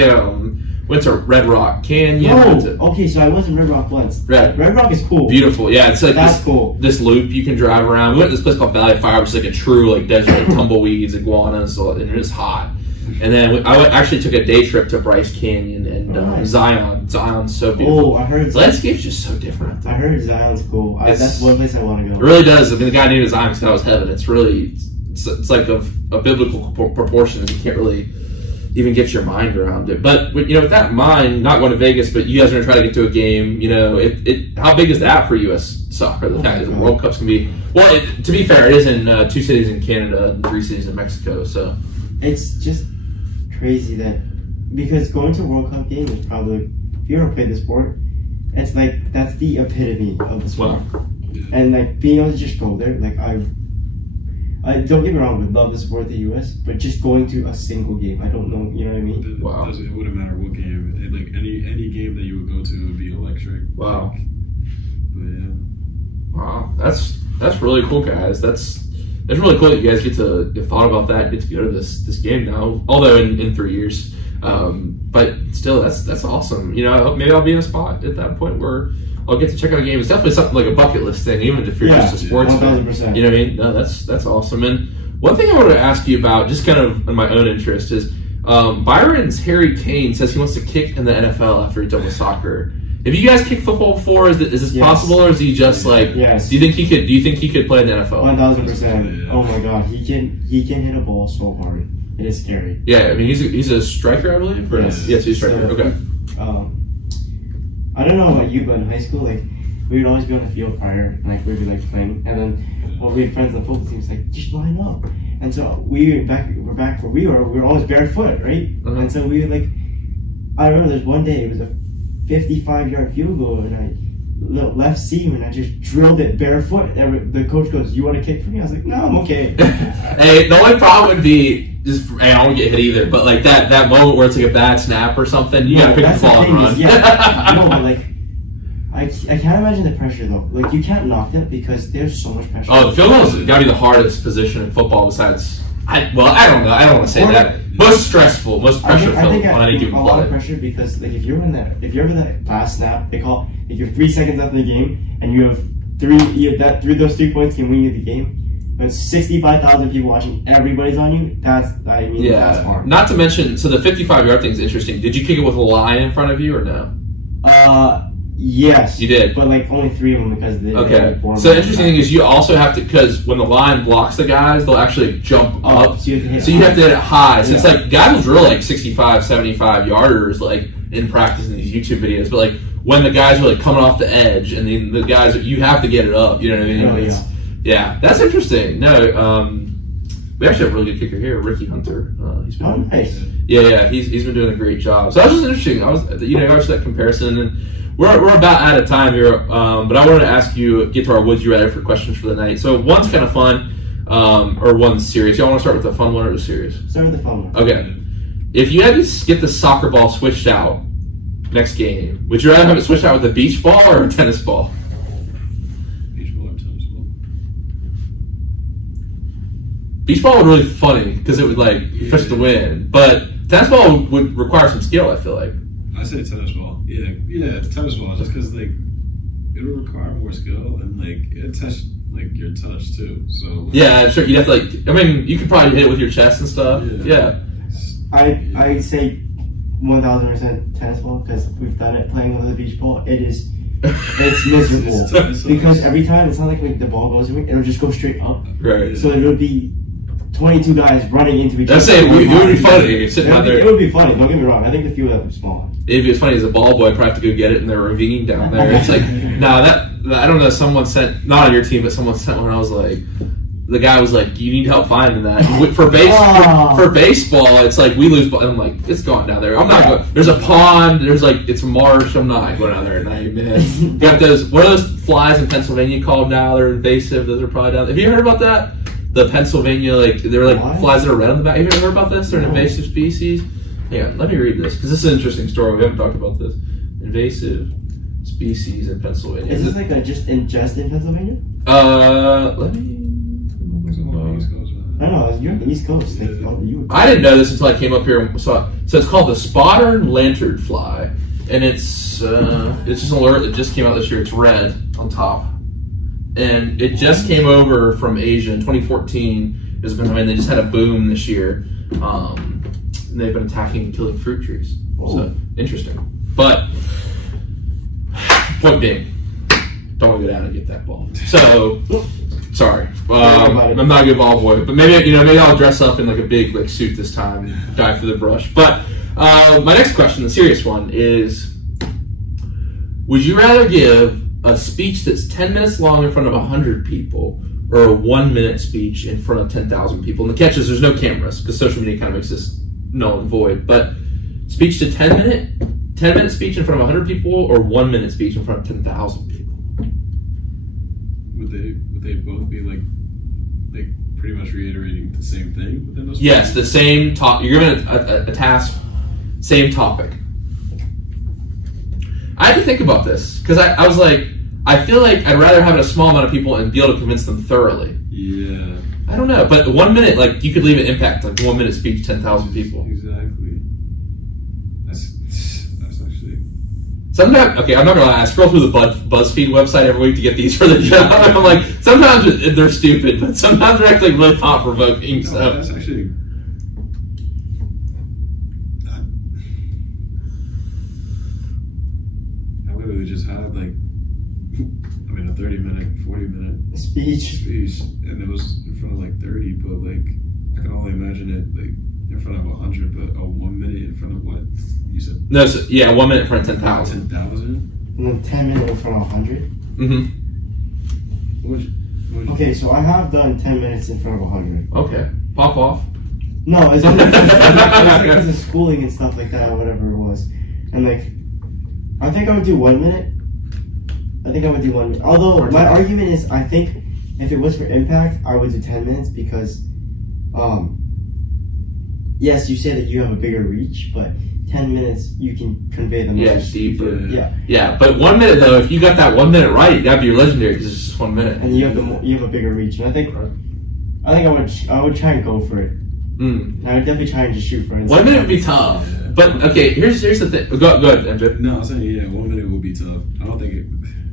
went to Red Rock Canyon. Okay, so I was in Red Rock once. Red Rock is cool. Beautiful. Yeah, it's like that's cool. This loop you can drive around. We went to this place called Valley of Fire, which is like a true like desert, like tumbleweeds, iguanas, and it's hot. And then I actually took a day trip to Bryce Canyon and Zion. Zion's so beautiful. Oh, I heard the landscape's just so different. I heard Zion's cool. That's one place I want to go. It really does. I mean, the guy named Zion because that was heaven. It's really, it's like a biblical proportion. You can't really even get your mind around it. But with that in mind, not going to Vegas, but you guys are going to try to get to a game. How big is that for U.S. soccer? The fact that the World Cups can be to be fair, it is in 2 cities in Canada and 3 cities in Mexico. So it's just crazy that because going to a World Cup game is probably, if you ever played the sport, it's like that's the epitome of the sport. Wow. And like being able to just go there, like I don't get me wrong, would love to support the U.S., but just going to a single game, I don't know, you know what I mean? Wow. It wouldn't matter what game. Like any game that you would go to would be electric. Wow. But yeah. Wow, that's really cool, guys. That's really cool that you guys get to have thought about that, get to go to this game now. Although in 3 years, but still, that's awesome. Maybe I'll be in a spot at that point where I'll get to check out a game. It's definitely something like a bucket list thing, even if you're just a sports fan. 1,000%. You know what I mean? No, that's awesome. And one thing I wanted to ask you about, just kind of in my own interest, is Byron's Harry Kane says he wants to kick in the NFL after he's done with soccer. Have you guys kicked football before? Is this possible, or is he just like? Yes. Do you think he could play in the NFL? 1,000%. Oh my God, he can hit a ball so hard. It is scary. Yeah, I mean he's a striker, I believe. Yes, he's a striker. So, okay. I don't know about you, but in high school, like we would always be on the field prior, and like we'd be like playing, and then we had friends on the football teams like just line up, and so we're back where we were always barefoot, right? Uh-huh. And so we would like, I remember there's one day it was a 55-yard field goal, and I left seam, and I just drilled it barefoot. And the coach goes, "You want to kick for me?" I was like, "No, I'm okay." Hey, the only problem would be just I don't want to get hit either, but like that moment where it's like a bad snap or something, you gotta pick the ball and run. No, but like I can't imagine the pressure though. Like you can't knock it because there's so much pressure. Oh, the field goal's gotta be the hardest position in football besides. I don't know. I don't want to say that. Most stressful, most pressure filled on any given play. A lot of pressure because like if you're in that last snap, they call if you're 3 seconds left in the game and you have those 3 points can win you the game. When 65,000 people watching, everybody's on you. That's hard. Not to mention, so the 55-yard thing is interesting. Did you kick it with a line in front of you or no? Yes. You did? But like only 3 of them because they So the interesting thing is you also have to, because when the line blocks the guys, they'll actually jump up. So you have to hit it high. So it's like, guys will drill like 65, 75 yarders like in practice in these YouTube videos. But like when the guys are like coming off the edge and then the guys, you have to get it up. You know what I mean? Yeah, that's interesting. No, we actually have a really good kicker here, Ricky Hunter. He's been nice. Yeah, he's been doing a great job. So that was just interesting. I watched that comparison, and we're about out of time here. But I wanted to ask you, get to our would you rather for questions for the night. So one's kind of fun. or one serious? Y'all want to start with the fun one or the serious? Start with the fun one. Okay. If you had to get the soccer ball switched out next game, would you rather have it switched out with a beach ball or a tennis ball? Beach ball or tennis ball? Beach ball would be really funny because it would push the wind, but tennis ball would require some skill. I feel like. I say tennis ball. Yeah, tennis ball. Just because it would require more skill and it test your touch too. So yeah, sure. You'd have to I mean, you could probably hit it with your chest and stuff. Yeah. I say 1000% tennis ball because we've done it playing with the beach ball. It's miserable because every time it's not like the ball goes away, it'll just go straight up. Right. So it would be 22 guys running into each other. That's it. It would be funny. Sitting out there. It would be funny. Don't get me wrong. I think the field would be small. It'd be as funny as a ball boy. Probably have to go get it in the ravine down there. It's like I don't know. Someone sent, not on your team, but someone sent one. I was like. The guy was like, "You need help finding that." For baseball, it's like we lose. I'm like, it's gone down there. I'm not going. There's a pond. There's it's marsh. I'm not going down there at night, man. Got those. What are those flies in Pennsylvania called now? They're invasive. Those are probably down there. Have you heard about that? The Pennsylvania, they're flies that are red on the back. Have you ever heard about this? They're an invasive species. Yeah, let me read this because this is an interesting story. We haven't talked about this. Invasive species in Pennsylvania. Is this just in Pennsylvania? Let me. I don't know, you're on the East Coast. I didn't know this until I came up here and saw it. So it's called the spotted lantern fly, and it's just an alert that just came out this year. It's red on top, and it just came over from Asia in 2014. They just had a boom this year, and they've been attacking and killing fruit trees. So interesting, but point being, don't want to go down and get that ball. So. Sorry, I'm not a good ball boy, but maybe I'll dress up in a big suit this time, and dive through the brush. But my next question, the serious one, is: would you rather give a speech that's 10 minutes long in front of 100 people, or a 1 minute speech in front of 10,000 people? And the catch is there's no cameras because social media kind of makes this null and void. But speech to 10 minute speech in front of 100 people, or 1 minute speech in front of 10,000 people? Would they both be pretty much reiterating the same thing within those? Yes, the same topic. You're given a task, same topic. I had to think about this because I was like, I feel like I'd rather have a small amount of people and be able to convince them thoroughly. Yeah. I don't know, but 1 minute, you could leave an impact, 1 minute speech, 10,000 people. Exactly. That's actually. Sometimes, okay, I'm not gonna lie. I scroll through the BuzzFeed website every week to get these for the job. I'm like, sometimes they're stupid, but sometimes they're actually really thought provoking. No, so that's actually. I literally just had a 30-minute, 40-minute speech, and it was in front of 30, but I can only imagine it in front of 100, but 1 minute in front of what you said? No, 1 minute in front of 10,000. 10,000? And then 10 minutes in front of 100? Mm-hmm. Okay, so I have done 10 minutes in front of 100. Okay. Pop off. No, it's because of schooling and stuff like that, or whatever it was. And I think I would do 1 minute. Although, my argument is, I think if it was for impact, I would do 10 minutes because, yes, you say that you have a bigger reach, but 10 minutes, you can convey the message deeper. Yeah, but 1 minute, though, if you got that 1 minute right, that'd be legendary because it's just 1 minute. And you have a bigger reach. And I think I would try and go for it. I would definitely try and just shoot for it. 1 minute would be tough. Yeah. But, okay, here's the thing. Go ahead, MJ. No, I'm saying, 1 minute would be tough. I don't think it...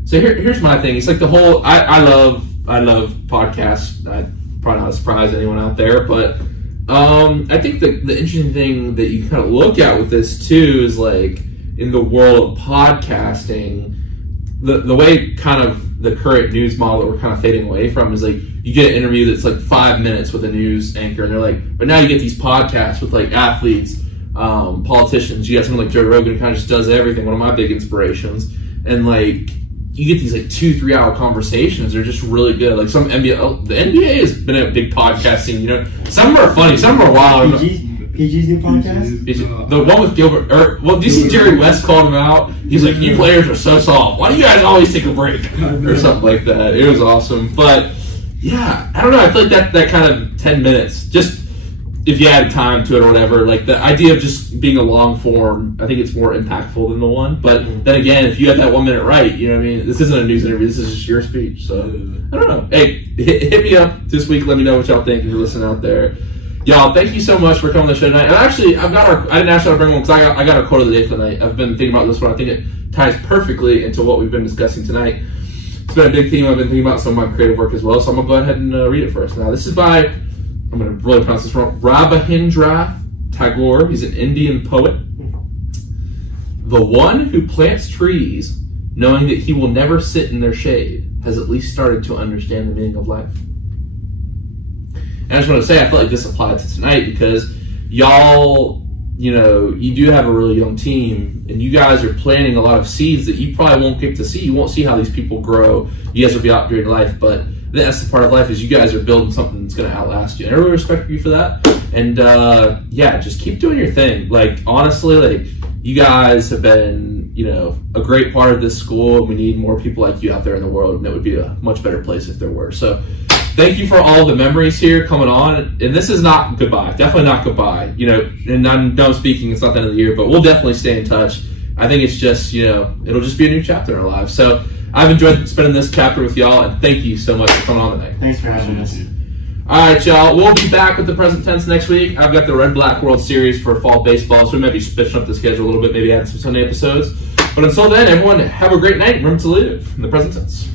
So here's my thing. It's the whole... I love podcasts. Probably not a surprise to anyone out there, but I think the interesting thing that you kind of look at with this, too, is, in the world of podcasting, the way kind of the current news model that we're kind of fading away from is, you get an interview that's 5 minutes with a news anchor, and they're but now you get these podcasts with, athletes, politicians. You got someone like Joe Rogan who kind of just does everything, one of my big inspirations, and, you get these 2-3 hour conversations. They're just really good. Some NBA, the NBA has been a big podcast scene. Some of them are funny, some of them are wild. PG's new podcast. The one with Gilbert. Do you see Jerry West called him out? He's like, "You players are so soft. Why do you guys always take a break?" or something like that. It was awesome. But Yeah, I don't know. I feel like that kind of 10 minutes, just if you add time to it or whatever, like the idea of just being a long form, I think it's more impactful than the one. But then again, if you have that 1 minute right, you know what I mean? This isn't a news interview. This is just your speech. So, I don't know. Hey, hit me up this week. Let me know what y'all think if you're listening out there. Y'all, thank you so much for coming on the show tonight. And actually, I didn't ask y'all to bring one because I got our quote of the day for the night. I've been thinking about this one. I think it ties perfectly into what we've been discussing tonight. It's been a big theme I've been thinking about some of my creative work as well. So I'm going to go ahead and read it first. Now, this is by, I'm going to really pronounce this wrong, Rabindranath Tagore. He's an Indian poet. The one who plants trees knowing that he will never sit in their shade has at least started to understand the meaning of life. And I just want to say, I feel like this applied to tonight because y'all, you do have a really young team, and you guys are planting a lot of seeds that you probably won't get to see. You won't see how these people grow. You guys will be out during life, but that's the part of life is you guys are building something that's going to outlast you. And I really respect you for that. And just keep doing your thing. Like, honestly, like, you guys have been, a great part of this school. We need more people like you out there in the world, and it would be a much better place if there were. So thank you for all the memories here coming on. And this is not goodbye. Definitely not goodbye. And I'm done speaking. It's not the end of the year, but we'll definitely stay in touch. I think it's just, it'll just be a new chapter in our lives. So I've enjoyed spending this chapter with y'all, and thank you so much for coming on tonight. Thanks for having us. All right, y'all. We'll be back with the present tense next week. I've got the Red Black World Series for fall baseball, so we might be switching up the schedule a little bit, maybe add some Sunday episodes. But until then, everyone, have a great night. Remember to live in the present tense.